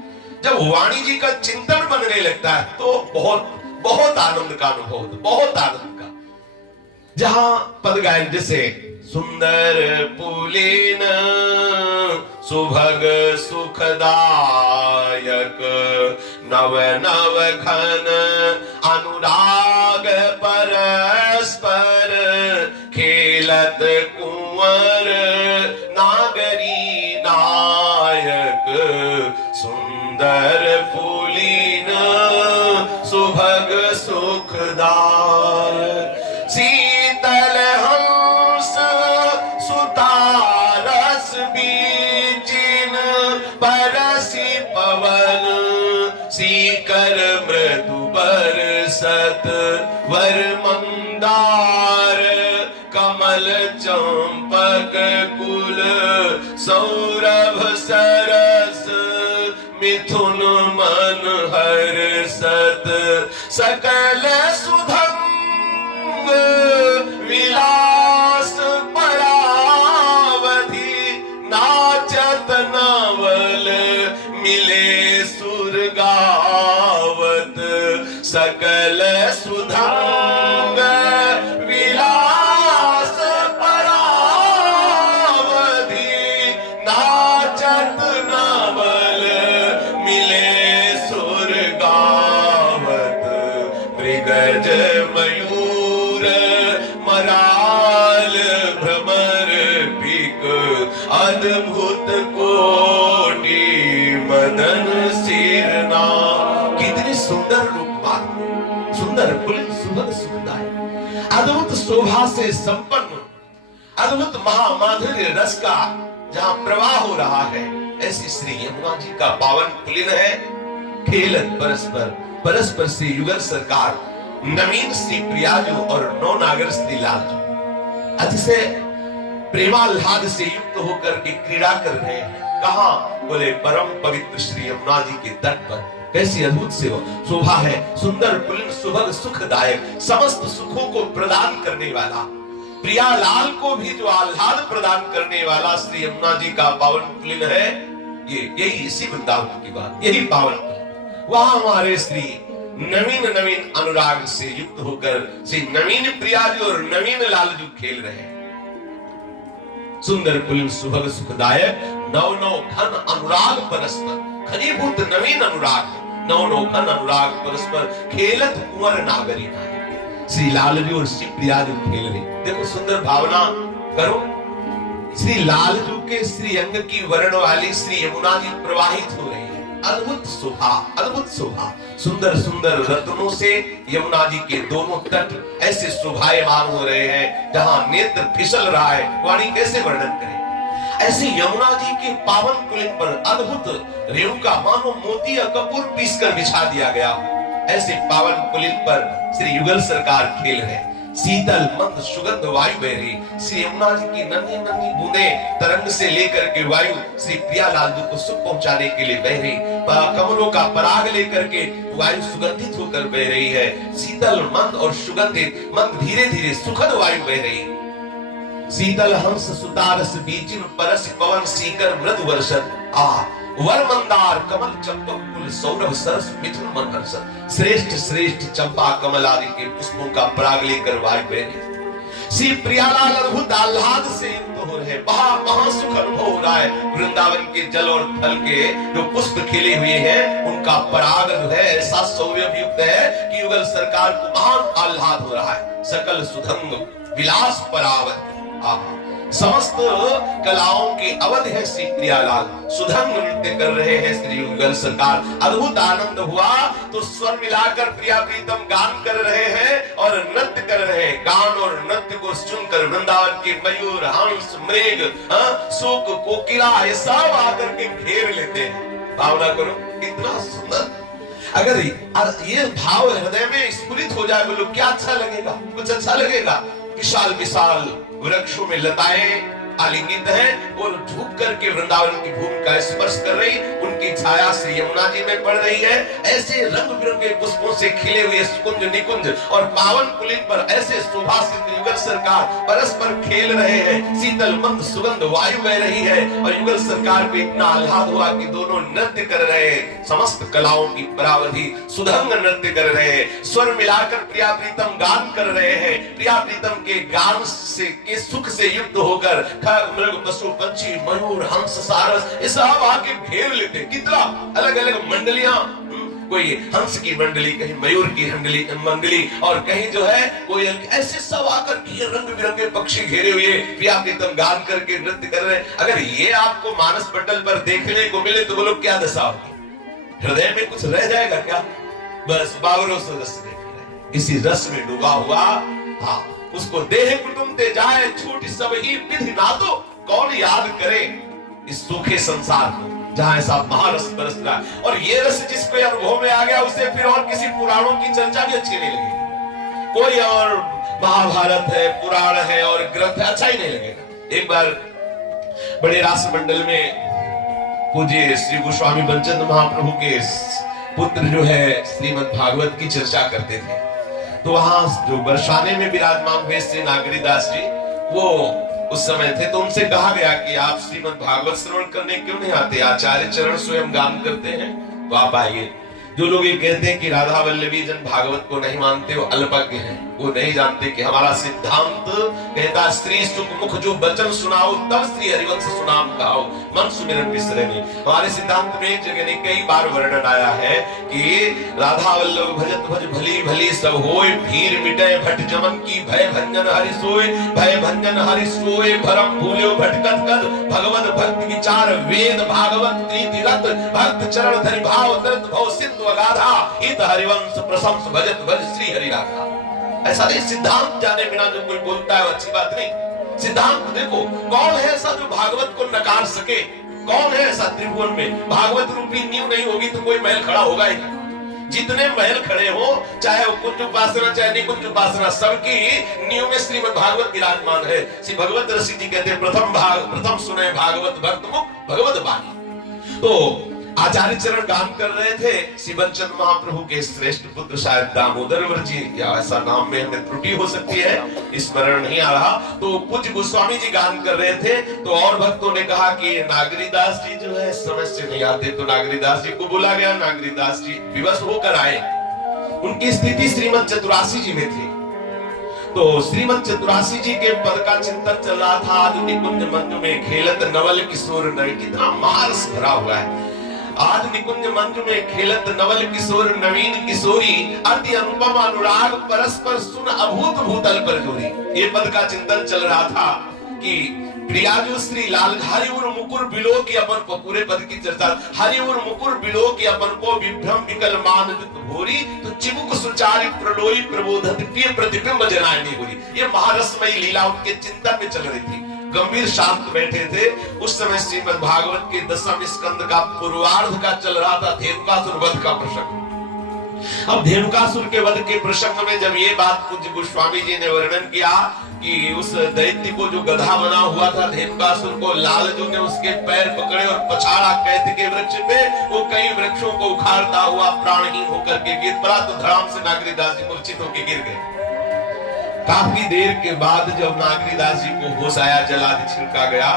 जब वाणी जी का चिंतन बनने लगता है तो बहुत बहुत आनंद का अनुभव होता, बहुत आनंद का। जहां पद गायन जैसे सुंदर पुलिन सुभग सुखदायक नव नव घन अनुराग परस्पर खेलत कुंवर नागरी नायक सुंदर पुलिन सुभग सुखदायक शीतल हंस सुतारस बीचिन परसी पवन सीकर मृदु बरसत वर मंदार कमल लाल चंपक कुल सौरभ सरस मिथुन मन हर्षत सकल सुधंग विलास परावधि नाचत नवल मिले सुर गावत सकल सुधंग विलास परावधि नाचत नवल मिले सुर गावत मृगज मयूर मराल भ्रमर पिक अद्भुत कोटि मदन सिरना। कितनी सुंदर रूपवान, सुंदर पुलिन सुभग सुखदायक, अद्भुत शोभा से संपन्न, अद्भुत महामाधुर्य रस का जहां प्रवाह हो रहा है, ऐसी श्री यमुना जी का पावन पुलिन है। खेलत परस्पर परस्पर से युगल सरकार नवीन श्री प्रियाजू और नवनागर श्री लालजू अतिशय प्रेमाह्लाद से युक्त होकर के क्रीड़ा कर रहे हैं। कहा? बोले परम पवित्र श्री यमुना जी के तट पर। कैसी अद्भुत शोभा है, सुंदर पुलिन सुभग सुखदायक, समस्त सुखों को प्रदान करने वाला, प्रियालाल को भी जो आह्लाद प्रदान करने वाला श्री यमुना जी का पावन पुलिन है। यही इसी वृंदावन की बात, यही पावन पुलिन। वहां हमारे श्री नवीन नवीन अनुराग से युक्त होकर श्री नवीन प्रियाजू और नवीन लालजू खेल रहे हैं। सुंदर पुलिन सुभग सुखदायक, नव नव घन अनुराग परस्पर, घनीभूत नवीन अनुराग, नव नव घन अनुराग परस्पर खेलत कुंवर नागरी नायक। श्री लालजू और श्री प्रियाजू खेल रहे। देखो सुंदर भावना करो। श्री लालजू के श्री अंग की वर्ण वाली श्री यमुना जी प्रवाहित हो रही है। अद्भुत शोभा, अद्भुत शोभा, सुंदर सुंदर रत्नों से यमुना जी के दोनों तट ऐसे शोभायमान हो रहे हैं, जहां नेत्र फिसल रहा है, वाणी कैसे वर्णन करें। ऐसे यमुना जी के पावन पुलिन पर अद्भुत रेणु का मानो मोती या कपूर पीसकर बिछा दिया गया। ऐसे पावन पुलिन पर श्री युगल सरकार खेल रहे। शीतल मंद सुगंध वायु बह रही। श्री यमुना जी की नन्ही नन्ही बूंदे तरंग से लेकर के वायु श्री प्रियालाल जी को सुख पहुंचाने के लिए बह रही। कमलों का पराग लेकर के वायु सुगंधित होकर बह रही है। शीतल मंद और सुगंधित मंद धीरे धीरे सुखद वायु बह रही। शीतल हंस सुतारस बीचिन परस पवन सीकर मृदु वर्षत वर मंदार कमल चंपक कुल सौरभ सरस मिथुन मन हर्षत। श्रेष्ठ श्रेष्ठ चंपा कमल आदि के पुष्पों का पराग लेकर वायु बह रही। श्री प्रियालाल अद्भुत आह्लाद से युक्त हो रहे, महासुख अनुभव हो रहा है। वृंदावन के जल और थल के जो पुष्प खिले हुए हैं, उनका पराग जो है ऐसा सौरभ युक्त है कि युगल सरकार को महान आह्लाद हो रहा है। सकल सुधंग विलास परावत, समस्त कलाओं के अवध है श्री प्रियालाल। सुधंग नृत्य कर रहे हैं श्री युगल सरकार। अद्भुत आनंद हुआ तो स्वर मिलाकर प्रिया प्रीतम गान कर रहे हैं और नृत्य कर रहे हैं। गान और नृत्य को सुनकर वृंदावन के मयूर, हंस, मृग, सूक, कोकिला ये सब आकर के घेर लेते हैं। भावना करो कितना सुंदर। अगर ये भाव हृदय में स्फुरित हो जाए, बोलो क्या अच्छा लगेगा, कुछ अच्छा लगेगा। विशाल विशाल वृक्षों में लताएं आलिंगित हैं और झुक करके वृंदावन की भूमि का स्पर्श कर रही, उनकी छाया श्री यमुना जी में पड़ रही है। ऐसे रंग बिरंगे पुष्पों से खिले हुए कुंज निकुंज और पावन पुलिन पर ऐसे सुभाषित युगल सरकार परस्पर खेल रहे हैं। शीतल मंद सुगंध वायु बह रही है और युगल सरकार को इतना आह्लाद हुआ कि दोनों नृत्य कर रहे हैं। समस्त कलाओं की परावधि सुधंग नृत्य कर रहे हैं। स्वर मिलाकर प्रिया प्रीतम गान कर रहे हैं। प्रिया प्रीतम के गान से के सुख से युक्त होकर मृग, पशु, पंछी, मयूर, हंस, सारस ये सब आके घेर लेते। कितना अलग अलग मंडलियां, कोई हंस की मंडली, कहीं मयूर की मंडली और कहीं जो है कोई ऐसे सब आकर के रंग बिरंगे पक्षी घेरे हुए प्रिया प्रीतम गान करके नृत्य कर रहे हैं। अगर ये आपको मानस पटल पर देखने को मिले तो बोलो क्या दशा होगी, हृदय में कुछ रह जाएगा क्या? बस बाबरों से रस देख रहे, इसी रस में डूबा हुआ। हाँ, उसको देह कुटुंबते जाए छूट सब ही विधि ना तो कौन याद करे इस सूखे संसार को जहां ऐसा महारस बरस रहा है। और ये रस जिसको अनुभव में आ गया उसे फिर और किसी पुराणों की चर्चा भी अच्छी नहीं लगेगी, कोई और महाभारत है, पुराण है और ग्रंथ है, अच्छा ही नहीं लगेगा। एक बार बड़े राष्ट्रमंडल में पूज्य श्री गोस्वामी बलचंद्र महाप्रभु के पुत्र जो है श्रीमद् भागवत की चर्चा करते थे, तो वहां जो बरसाने में विराजमान हुए श्री नागरीदास जी, वो उस समय थे, तो उनसे कहा गया कि आप श्रीमद् भागवत श्रवण करने क्यों नहीं आते? आचार्य चरण स्वयं गान करते हैं, तो आप आइए। जो लोग ये कहते हैं कि राधा वल्लभी जन भागवत को नहीं मानते, वो अल्पज्ञ हैं, वो नहीं जानते कि हमारा सिद्धांत कहता स्त्री सुख मुख जो वचन सुनाओ, तब श्री हरिवंश सुनाम कहो, मन सुमिरन बिसरे नहीं। हमारे सिद्धांत में एक जगह नहीं कई बार वर्णन आया है कि राधा वल्लभ भजत भज भली भली सब होय, भीर मिटे भट जमन की भय भंजन हरि सोय, भय भंजन हरि सोय, भरम भूल्यो भटकत कद, भगवत भक्त विचार वेद भागवत प्रीति रत, भक्त चरण धरि भाव तरत भव सिंधु अगाधा, इत हरिवंश प्रशंस भजत भज श्री हरि राधा। ऐसा नहीं, सिद्धांत जाने बिना जो कोई बोलता है अच्छी बात नहीं। सिद्धांत देखो, कौन है ऐसा जो भागवत को नकार सके? कौन है ऐसा त्रिभुवन में? भागवत रूपी नींव नहीं होगी तो कोई महल खड़ा होगा ही नहीं। जितने महल खड़े हो, चाहे वो कुंज उपासना चाहे निकुंज उपासना, सबकी नींव में श्रीमद् भागवत विराजमान है। श्री भगवत ऋषि जी कहते हैं प्रथम सुने भागवत भक्त मुख भगवत बानी। तो आचार्य चरण गान कर रहे थे, श्री बलचंद्र महाप्रभु के श्रेष्ठ पुत्र शायद दामोदर जी, या ऐसा नाम में हमें त्रुटि हो सकती है, स्मरण नहीं आ रहा, तो पूज्य गोस्वामी जी गान कर रहे थे। तो और भक्तों ने कहा कि नागरीदास जी जो है समय से नहीं आते, तो नागरीदास जी को बुला गया। नागरीदास जी विवश होकर आए, उनकी स्थिति श्रीमद चतुरासी जी में थी। तो श्रीमद चतुरासी जी के पद का चिंतन चल रहा था। आज निकुंज मंजू में खेलत नवल किशोर नवीन, कितना मार्स भरा हुआ है। आज निकुंज मंजू में खेलत नवल किशोर नवीन किशोरी, अति अनुपम अनुराग परस्पर सुन अभूत भूतल पर जोरी। ये पद का चिंतन चल रहा था कि प्रियाजु श्री लाल हरिउर मुकुर बिलो की अपन को, पूरे पद की चर्चा, हरिउर मुकुर बिलो की अपन को विभ्रम विकल मान भोरी, तो चिमुक सुचारी प्रलोई प्रबोधत प्रिय प्रतिबिंब जनायनी भूरी। ये महारसमयी लीला उनके चिंतन में चल रही थी। गंभीर शांत बैठे थे। उस समय श्रीमद् भागवत के 10वें स्कंद का पूर्वार्ध का चल रहा था धेनुकासुर वध का प्रसंग। अब धेनुकासुर के वध के प्रसंग में जब ये बात पूज्य गोस्वामी जी ने वर्णन किया कि उस दैत्य को जो गधा बना हुआ था धेनुकासुर को, लालजू ने उसके पैर पकड़े और पछाड़ा कैथ के वृक्ष पे, वो कई वृक्षों को उखाड़ता हुआ प्राणहीन होकर के गिर पड़ा, तो धड़ाम से नागरीदास जी मूर्छित होकर गिर गए। काफी देर के बाद जब नागरीदास जी को होश आया, जल आदि छिड़का गया,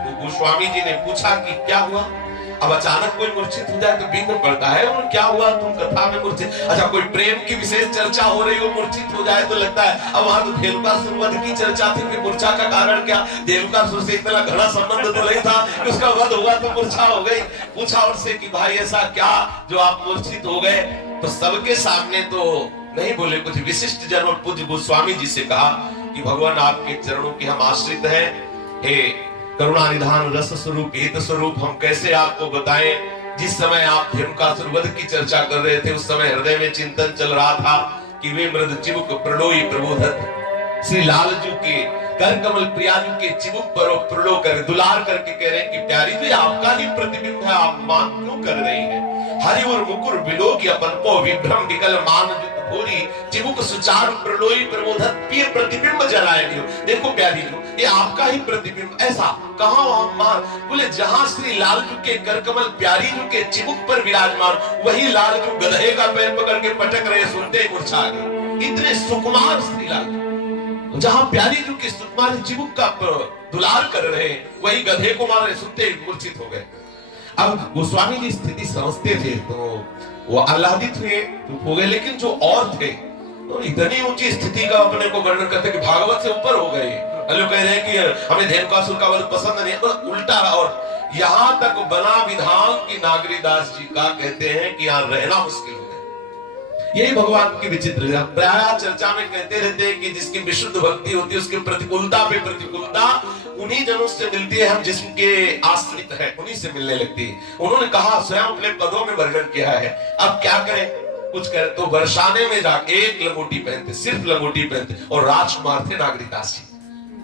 तो गोस्वामी जी ने पूछा कि क्या हुआ? अब अचानक कोई मूर्छित हो जाए तो विघ्न पड़ता है, और क्या हुआ तुम कथा में मूर्छित? अच्छा, कोई प्रेम की विशेष चर्चा हो रही हो, मूर्छित हो जाए तो लगता है। अब वहां तो धेनुकासुर वध की चर्चा थी, फिर मूर्छा का कारण क्या? धेनुकासुर से इतना घना संबंध तो नहीं था कि उसका वध हुआ तो मूर्छा हो गई। पूछा उससे कि भाई ऐसा क्या जो आप मूर्छित हो गए? तो सबके सामने तो नहीं बोले, कुछ विशिष्ट जन पूज्य गोस्वामी जी से कहा कि भगवान आपके चरणों की हम आश्रित हैं, हे करुणा निधान रस स्वरूप हित स्वरूप, हम कैसे आपको बताएं। जिस समय आप धेनुकासुर वध की चर्चा कर रहे थे, उस समय हृदय में चिंतन चल रहा था कि वे मृद चिबुक प्रलोई प्रबोधत, श्री लालजू के कर कमल प्रियाजू के चिबुक पर प्रलो कर दुलार करके कह रहे हैं कि प्यारी जी आपका ही प्रतिबिंब है, आप मान क्यों कर रही हैं? हरि और मुकुर बिलो की अपन को विभ्रम विकल मान भूरी, चिबुक सुचार प्रलोई प्रबोधत प्रिय प्रतिबिंब जलाए दियो। देखो प्यारी जी, ये आपका ही प्रतिबिंब। ऐसा कहां आप मान? बोले जहां श्री लालजू के करकमल प्यारी जू के चिबुक पर विराजमान, वही लालजू गधे का पैर पकड़ के पटक रहे, सुनते मूर्छा गए। इतने सुकुमार श्री लालजू, जहां प्यारी जू की सुकुमार चिबुक का दुलार कर रहे, वही गधे को मार रहे, सुनते मूर्छित हो गए। अब गोस्वामी जी स्थिति समझते थे, तो वो आह्लादित हुए, हो गए। लेकिन जो और थे तो इतनी ऊंची स्थिति का अपने को वर्णन करते कि भागवत से ऊपर हो गए। लोग कह रहे हैं कि हमें धेनुकासुर का वध पसंद नहीं, पर उल्टा। और यहाँ तक बना विधान की नागरीदास जी का कहते हैं कि यहाँ रहना मुश्किल हो गया। यही भगवान की विचित्र लीला। प्रायः चर्चा में कहते रहते हैं कि जिसकी विशुद्ध भक्ति होती है, उसकी प्रतिकूलता पे प्रतिकूलता उन्हीं जनों से मिलती है, हम जिसके आश्रित हैं उन्हीं से मिलने लगती है। उन्होंने कहा, स्वयं अपने पदों में वर्णन किया है। अब क्या करें? कुछ करें तो बरसाने में जाके एक लंगोटी पहनते, सिर्फ लंगोटी पहनते, और राजकुमार थे नागरीदास जी।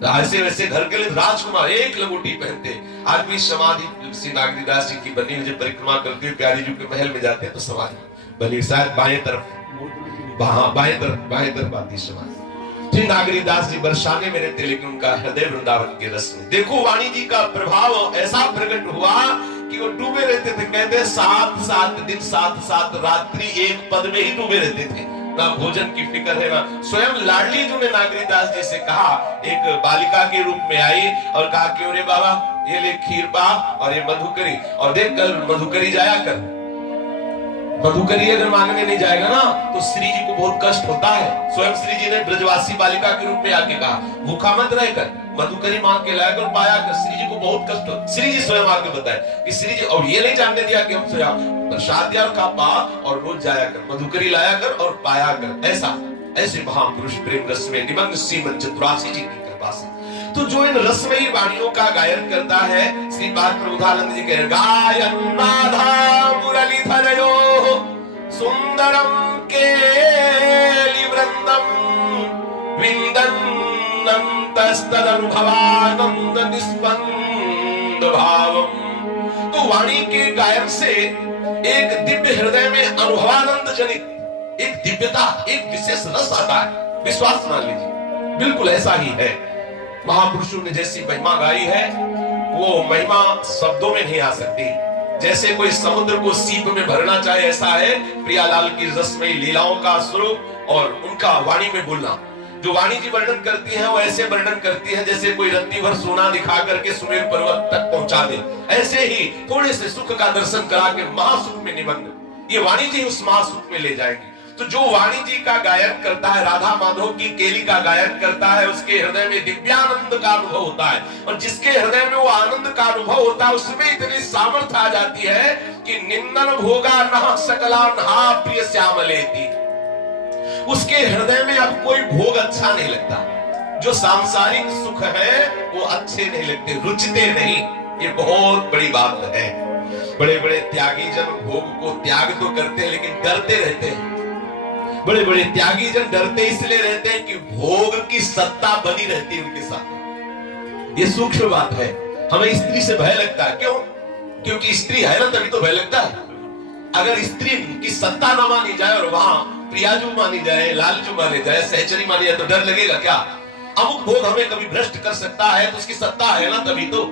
ऐसे वैसे घर के लिए राजकुमार एक लंगोटी पहनते। आज भी समाधि श्री नागरीदास जी की बनी हुई परिक्रमा करते हुए प्यारी जी के महल में जाते हैं, तो समाधि बनी शायद बाएं तरफ आती समाधि। श्री नागरीदास जी बरसाने में रहते, लेकिन उनका हृदय वृंदावन के रस में। देखो वाणी जी का प्रभाव ऐसा प्रकट हुआ कि वो डूबे रहते थे। कहते 7-7 दिन 7-7 रात्रि एक पद में ही डूबे रहते थे, ना भोजन की फिक्र है ना। स्वयं लाडली जी ने नागरीदास जी से कहा, एक बालिका के रूप में आई और कहा कि अरे बाबा ये ले खीर पा और ये मधुकरी, और देख कल मधुकरी जाया कर। मधुकरी अगर मांगने नहीं जाएगा ना तो श्री जी को बहुत कष्ट होता है। स्वयं श्री जी ने ब्रजवासी बालिका के रूप में आके कहा, भूखा मत रहकर मधुकरी मांग के लाया कर, पाया कर, श्री जी को बहुत कष्ट हो। श्री जी स्वयं आके बताए कि श्री जी, और ये नहीं जानने दिया कि हमसे प्रसाद दिया और कहा पा और रोज जाया कर, मधुकरी लाया कर और पाया कर। ऐसे महापुरुष प्रेम रस में निमग्न श्रीमंत चतुरासी जी की कृपा से। तो जो इन रसमयी वाणियों का गायन करता है, श्रीपाद प्रबोधानंद जी कह, गायन राधा मुरलीधरयो सुंदरम केली वृंदम विंदन्तस्तदनुभवानंद निस्पंद भावम। तो वाणी के गायन से एक दिव्य हृदय में अनुभवानंद जनित एक दिव्यता, एक विशेष रस आता है। विश्वास मान लीजिए, बिल्कुल ऐसा ही है। महापुरुषों ने जैसी महिमा गाई है, वो महिमा शब्दों में नहीं आ सकती। जैसे कोई समुद्र को सीप में भरना चाहे, ऐसा है प्रियालाल की रसमयी लीलाओं का स्वरूप और उनका वाणी में बोलना। जो वाणी जी वर्णन करती है वो ऐसे वर्णन करती है जैसे कोई रत्ती भर सोना दिखा करके सुमेर पर्वत तक पहुंचा दे। ऐसे ही थोड़े से सुख का दर्शन करा के महासुख में निमग्न ये वाणी जी उस महासुख में ले जाएगी। तो जो वाणी जी का गायन करता है, राधा माधव की केली का गायन करता है, उसके हृदय में दिव्यानंद का अनुभव होता है। और जिसके हृदय में वो आनंद का अनुभव होता है, उसमें इतनी सामर्थ्य आ जाती है कि निंदन भोगा नह सकला नहा प्रिय श्यामलेति। उसके हृदय में अब कोई भोग अच्छा नहीं लगता। जो सांसारिक सुख है वो अच्छे नहीं लगते, रुचते नहीं। ये बहुत बड़ी बात है। बड़े बड़े त्यागी जन भोग को त्याग तो करते हैं, लेकिन डरते रहते हैं। बड़े बड़े त्यागी जन डरते इसलिए रहते हैं कि भोग की सत्ता बनी रहती है उनके साथ। ये सूक्ष्म बात है। हमें स्त्री से भय लगता है, क्यों? क्योंकि स्त्री है ना, तभी तो भय लगता है। अगर स्त्री की सत्ता न मानी जाए और वहां प्रियाजू मानी जाए, लालचू माने जाए, सहचरी मानी जाए, तो डर लगेगा क्या? अमुक भोग हमें कभी भ्रष्ट कर सकता है, तो उसकी सत्ता है ना, तभी तो।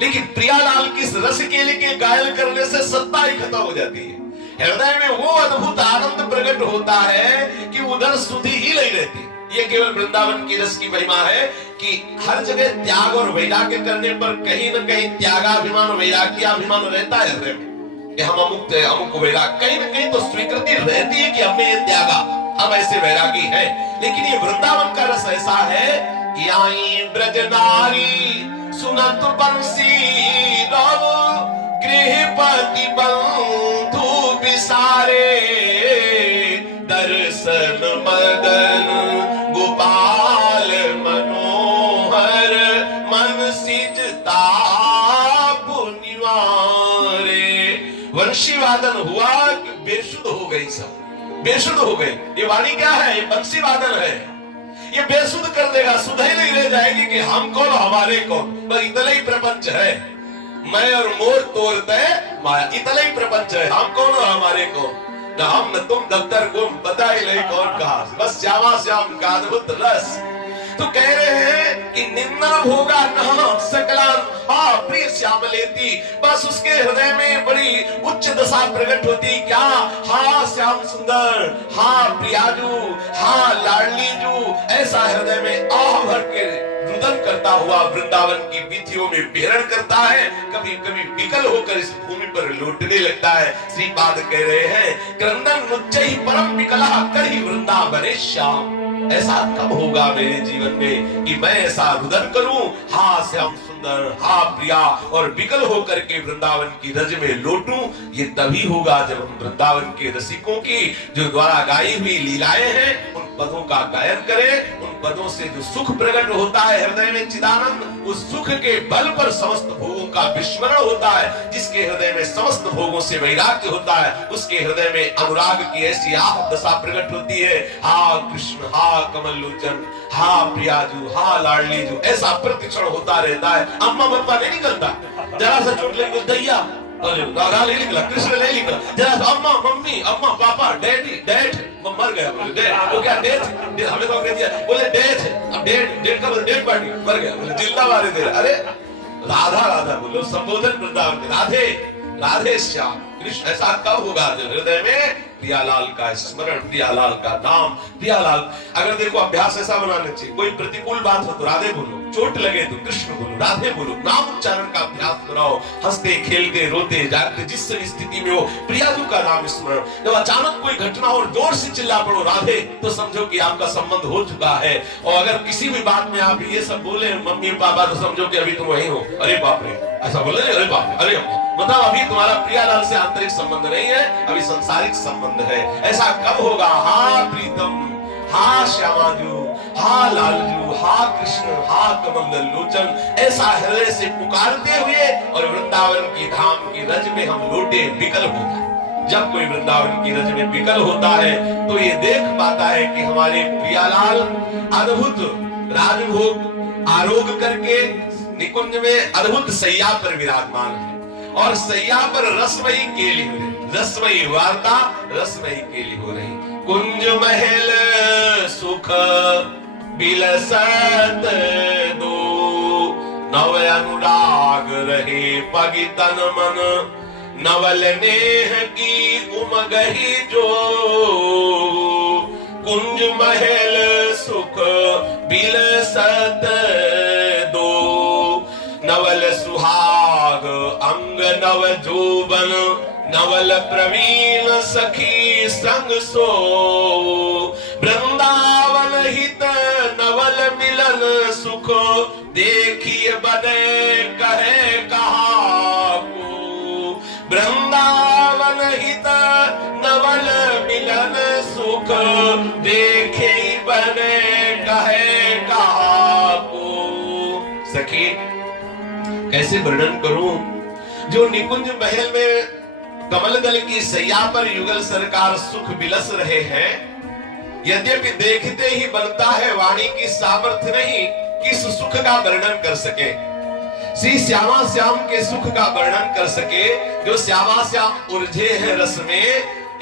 लेकिन प्रियालाल की रस केली के गायन करने से सत्ता ही खत्म हो जाती है। हृदय में वो अद्भुत आनंद प्रकट होता है कि उधर सुधि ही नहीं रहती। ये केवल वृंदावन की रस की महिमा है कि हर जगह त्याग और वैराग्य करने पर कहीं न कहीं त्यागाभिमान वैराग्याभिमान रहता है हृदय में कि हम अमुक थे, अमुक वैराग। कहीं न कहीं तो स्वीकृति रहती है कि हमने ये त्यागा, हम ऐसे वैरागी हैं। लेकिन ये वृंदावन का रस ऐसा है कि आई ब्रज नारी सुनत बंसी रव गृहपति बंधु विसारे दर्शन मदन गोपाल मनोहर मन सिजता पुनिवारे। वंशी वादन हुआ कि बेसुध हो गई, सब बेसुध हो गई। ये वाणी क्या है? ये वंशी वादन है। ये बेसुध कर देगा, सुध ही नहीं रह जाएगी कि हम कौन हमारे कौन। बस इतना ही प्रपंच है, मैं और मोर तोड़ते माया, इतना ही प्रपंच है। हम कौन और हमारे कौन, न हम न तुम दफ्तर गुम, पता ही नहीं कौन कहा। बस श्यामा श्याम का अद्भुत रस। तो कह रहे हैं कि निंदन भोगा न सकला प्रिय श्यामलेति। बस उसके हृदय में बड़ी उच्च दशा प्रकट होती। क्या? हाँ श्याम सुंदर, हाँ प्रियाजू, हाँ लाडली जू। ऐसा हृदय में आह भर के रुदन करता हुआ वृंदावन की वीथियों में विहरण करता है। कभी कभी विकल होकर इस भूमि पर लौटने लगता है। श्रीपाद कह रहे हैं, क्रंदन मुच्चई परम विकला करहि वृंदावने श्याम। ऐसा कब होगा मेरे जीवन में कि मैं ऐसा रुदन करूं, हाँ श्याम सुंदर, हाँ प्रिया, और विकल होकर के वृंदावन की रज में लौटूं। ये तभी होगा जब हम वृंदावन के रसिकों की जो द्वारा गाई हुई लीलाएं हैं उन पदों का गायन करें। उन पदों से जो सुख प्रकट होता है हृदय में चिदानंद, उस सुख के बल पर समस्त भोगों का विस्मरण होता है। जिसके हृदय में समस्त भोगों से वैराग्य होता है, उसके हृदय में अनुराग की ऐसी आह दशा प्रकट होती है। हा कृष्ण, हा कमल लोचन, हा प्रियाजू, हा लाडली जू, ऐसा प्रतिक्षण होता रहता है। अम्मा बप्पा नहीं निकलता, जरा सा चोट लगी दैया और राधा ले निकला, कृष्ण ले निकला, जरा अम्मा मम्मी अम्मा पापा डैडी डैड मर गया, बोले डैड वो क्या डेथ, हमें तो अंग्रेजी है, बोले डेथ, अब डेड का डेड बॉडी मर गया, बोले जिंदा मारे दे। अरे राधा राधा बोलो, संबोधन वृंदावन में राधे राधे श्याम कृष्ण। ऐसा कब होगा जो हृदय में प्रियालाल का स्मरण, प्रियालाल का नाम, प्रियालाल। अगर देखो अभ्यास ऐसा बनाना चाहिए, कोई प्रतिकूल बात हो तो राधे बोलो, चोट लगे तो कृष्ण बोलो, राधे बोलो, नाम उच्चारण का अभ्यास बनाओ। हंसते खेलते रोते जागते जिस स्थिति में हो प्रियाजू का नाम स्मरण। जब अचानक कोई घटना और जोर से चिल्ला पड़ो राधे, तो समझो कि आपका संबंध हो चुका है। और अगर किसी भी बात में आप ये सब बोले मम्मी पापा, तो समझो कि अभी तुम वही हो। अरे बाप रे, ऐसा बोले, अरे बाप रे, अरे अम्मा, मतलब अभी तुम्हारा प्रियालाल से आंतरिक संबंध नहीं है, अभी संसारिक संबंध है। ऐसा कब होगा? हा प्रीतम, हा श्यामाजू, हा लालजू, हा कृष्ण, हा कमल लोचन, ऐसा हृदय से पुकारते हुए और वृंदावन की धाम की रज में हम लोटे विकल होता है। जब कोई वृंदावन की रज में विकल होता है तो ये देख पाता है कि हमारे प्रियालाल अद्भुत राजभोग आरोग करके निकुंज में अद्भुत सैया पर विराजमान है, और सैया पर रसमयी केली हो रही, रसमयी वार्ता, रसमयी केली हो रही। कुंज महल सुख बिलसत दो, नव अनुराग रहे पगी तन मन, नवल नेह की उमगही जो। कुंज महल सुख बिलसत दो, नवल सुहाग अंग नव जोबन, नवल प्रवीण सखी संग सो। वृंदावन हित नवल मिलन सुख, देखिए बने कहे कहा को। वृंदावन हित नवल मिलन सुख, देखे बने कहे कहा को। सखी कैसे वर्णन करूं, जो निकुंज महल में कमल दल की सैया पर युगल सरकार सुख बिलस रहे हैं, यद्यपि देखते ही बनता है वाणी की सामर्थ्य नहीं कि इस सुख का वर्णन कर सके। श्री श्यामा श्याम के सुख का वर्णन कर सके, जो श्यामा श्याम उलझे हैं रस में,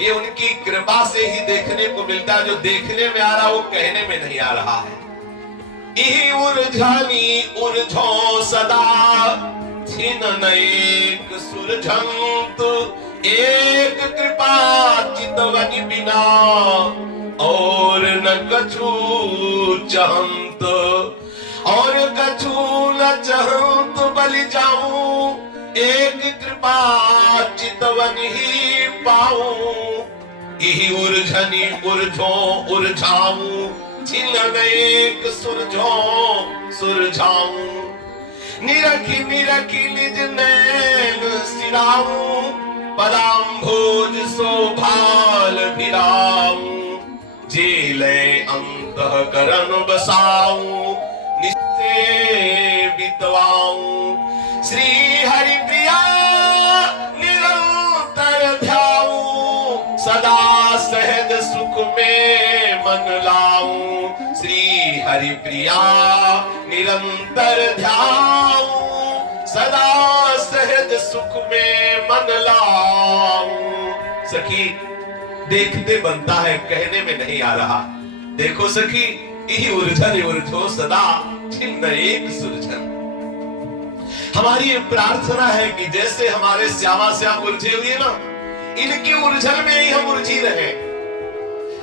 ये उनकी कृपा से ही देखने को मिलता है। जो देखने में आ रहा वो कहने में नहीं आ रहा है। इही उलझानी उलझो सदा, छिन्न एक सुरझंत, एक कृपा चितवनि बिना, और न कछु चहंत, और कछु न चहंत बलि जाऊं, एक कृपा चितवनि ही पाऊं। यही उलझनी उलझो उलझाऊं, छिन्न एक सुरझो सुरझाऊं। निरखी निरखी निज नैन सिराऊं, पदाम्भोज शोभाल भिराऊं। जेले अंतःकरण बसाऊं, निश्चय बितवाऊं। श्री हरि प्रिया निरंतर ध्याऊं, सदा सहज सुख में मन लाऊं। श्री हरि प्रिया निरंतर ध्याऊं, सदा सहज सुख में मन लाऊं। सखी देखते बनता है, कहने में नहीं आ रहा। देखो सखी, यही उलझन उलझो सदा, छिन्न एक सुरझन। हमारी ये प्रार्थना है कि जैसे हमारे श्यामा श्याम उलझे हुए ना, इनकी उलझन में ही हम उलझी रहे।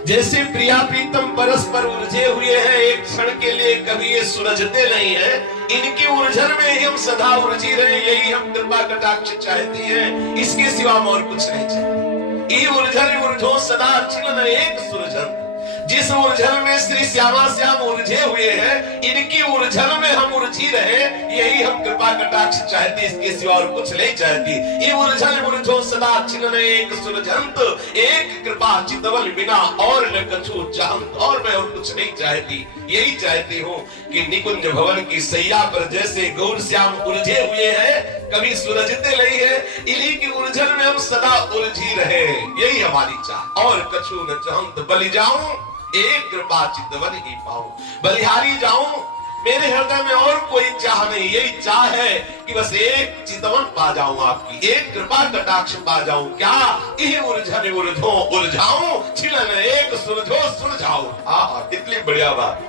जैसे प्रिया प्रीतम परस्पर उलझे हुए हैं, एक क्षण के लिए कभी ये सुलझते नहीं है, इनकी उलझन में ही हम सदा उलझी रहे। यही हम कृपा कटाक्ष चाहती हैं, इसके सिवा और कुछ नहीं चाहते। ये उलझन उलझो सदा, छिन्न एक सुलझन। जिस उलझन में श्री श्यामा श्याम उलझे हुए हैं, इनकी उलझन में हम उलझी रहे, यही हम कृपा कटाक्ष चाहती, इसके सिवा और कुछ नहीं चाहती। ये उलझन उलझो सदा, छिन्न एक सुलझंत, एक कृपा चितवन बिना, और न कछु चाहत, और मैं और कुछ नहीं चाहती। यही चाहती हूँ कि निकुंज भवन की सैया पर जैसे गौर श्याम उलझे हुए हैं, कभी सुलझते नहीं है, इन्हीं की उलझन में हम सदा उलझी रहे, यही हमारी चाह। और कछु न चाहत, बलि जाऊं एक कृपा चितवन ही पाऊं। बलिहारी जाऊं, मेरे हृदय में और कोई चाह नहीं, यही चाह है कि बस एक चितवन पा जाऊं, आपकी एक कृपा कटाक्ष पा जाऊं। क्या यही उलझन उलझो उलझाऊं, छिलन एक सुलझो सुलझाऊं। हाँ, कितनी बढ़िया बात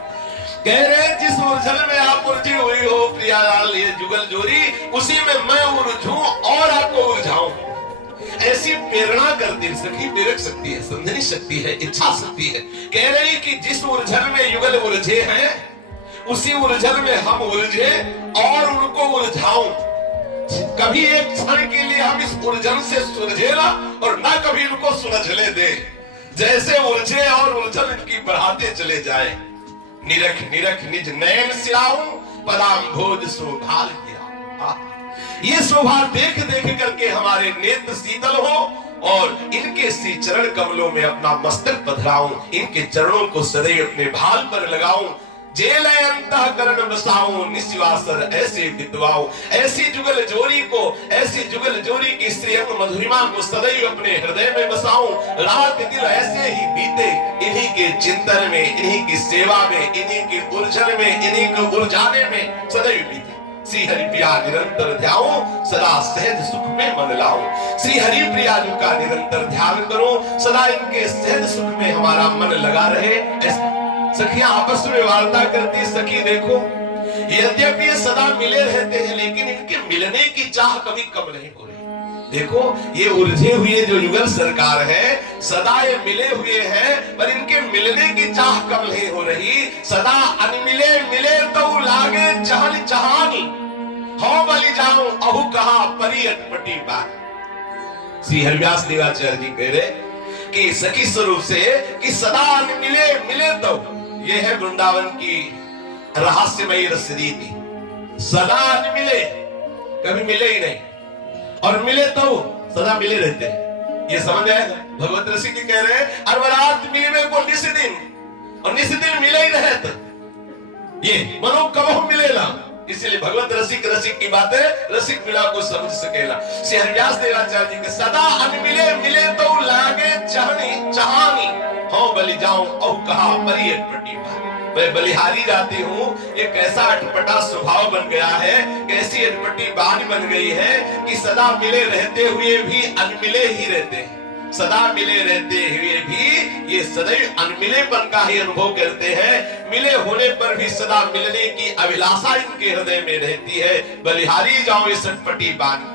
कह रहे। जिस उलझन में आप उलझी हुई हो प्रियालाल, ये जुगल जोरी, उसी में मैं उलझूं और आपको उलझाऊं। ऐसी प्रेरणा करती सखी, प्रेरक शक्ति है, संधनी शक्ति है, इच्छा शक्ति है। कह रही कि जिस उलझन में युगल उलझे हैं, उसी उलझन में हम उलझे और उनको उलझाऊं। कभी एक क्षण के लिए हम इस उलझन से सुलझे ना, और ना कभी इनको सुलझने दे। जैसे उलझे और उलझन इनकी बढ़ाते चले जाए। निरख निरख निज नयन सिराऊं, पदाम भोज शोभाल किया। ये शोभा देख देख करके हमारे नेत्र शीतल हो, और इनके श्री चरण कमलों में अपना मस्तक पधराऊं, इनके चरणों को सदैव अपने भाल पर लगाऊं। जेल अंतःकरण बसाऊं, निस्वासर ऐसे बितवाऊं। ऐसी जुगल जोरी को, ऐसी जुगल जोरी की श्रीअंग मधुरिमा को सदैव अपने हृदय में बसाऊं। रात दिन ऐसे ही बीते इन्हीं के चिंतन में, इन्हीं की सेवा में, इन्हीं की उलझन में, इन्हीं को उलझाने में सदैव बीते। श्री हरि प्रिया निरंतर ध्याऊं, सदा सहज सुख में मन लाऊं। श्री हरि प्रिया जी का निरंतर ध्यान करो, सदा इनके सहज सुख में हमारा मन लगा रहे। सखियां आपस में वार्ता करती, सखी देखो यद्यपि ये सदा मिले रहते हैं, लेकिन इनके मिलने की चाह कभी कम नहीं हो रही। देखो ये उलझे हुए जो युगल सरकार है, सदा ये मिले हुए हैं, पर इनके मिलने की चाह कम नहीं हो रही। सदा अनमिले मिले तो लागे चहल चहानी, हो बलि जाऊं अहु कहा परी अटपटी बात। श्री हरिव्यास देवाचार्य जी कह रहे कि सखी स्वरूप से कि सदा मिले मिले तो, ये है वृंदावन की रहस्यमयी रसरीति। सदा मिले, कभी मिले ही नहीं, और मिले तो सदा मिले रहते हैं। ये समझ आए? भगवत रसिक जी कह रहे हैं अरवरात मिले को निस दिन, और निस दिन मिले ही रहे तो ये मनो कब मिले ना। इसलिए भगवत रसिक रसिक की बातें रसिक मिला को समझ सकेला। श्री हरिव्यास देवाचार्य जी के सदा अनमिले मिले तो लागे चहनी चहानी, हो बलि जाऊं औ कहा परी अटपटी बात। मैं बलिहारी जाती हूँ, ये कैसा अटपटा स्वभाव बन गया है, कैसी अटपटी बात बन गई है कि सदा मिले रहते हुए भी अनमिले ही रहते हैं। सदा मिले रहते हुए भी ये सदैव अनमिलेपन का ही अनुभव करते हैं। मिले होने पर भी सदा मिलने की अभिलाषा इनके हृदय में रहती है। बलिहारी जाऊं इस अटपटी बात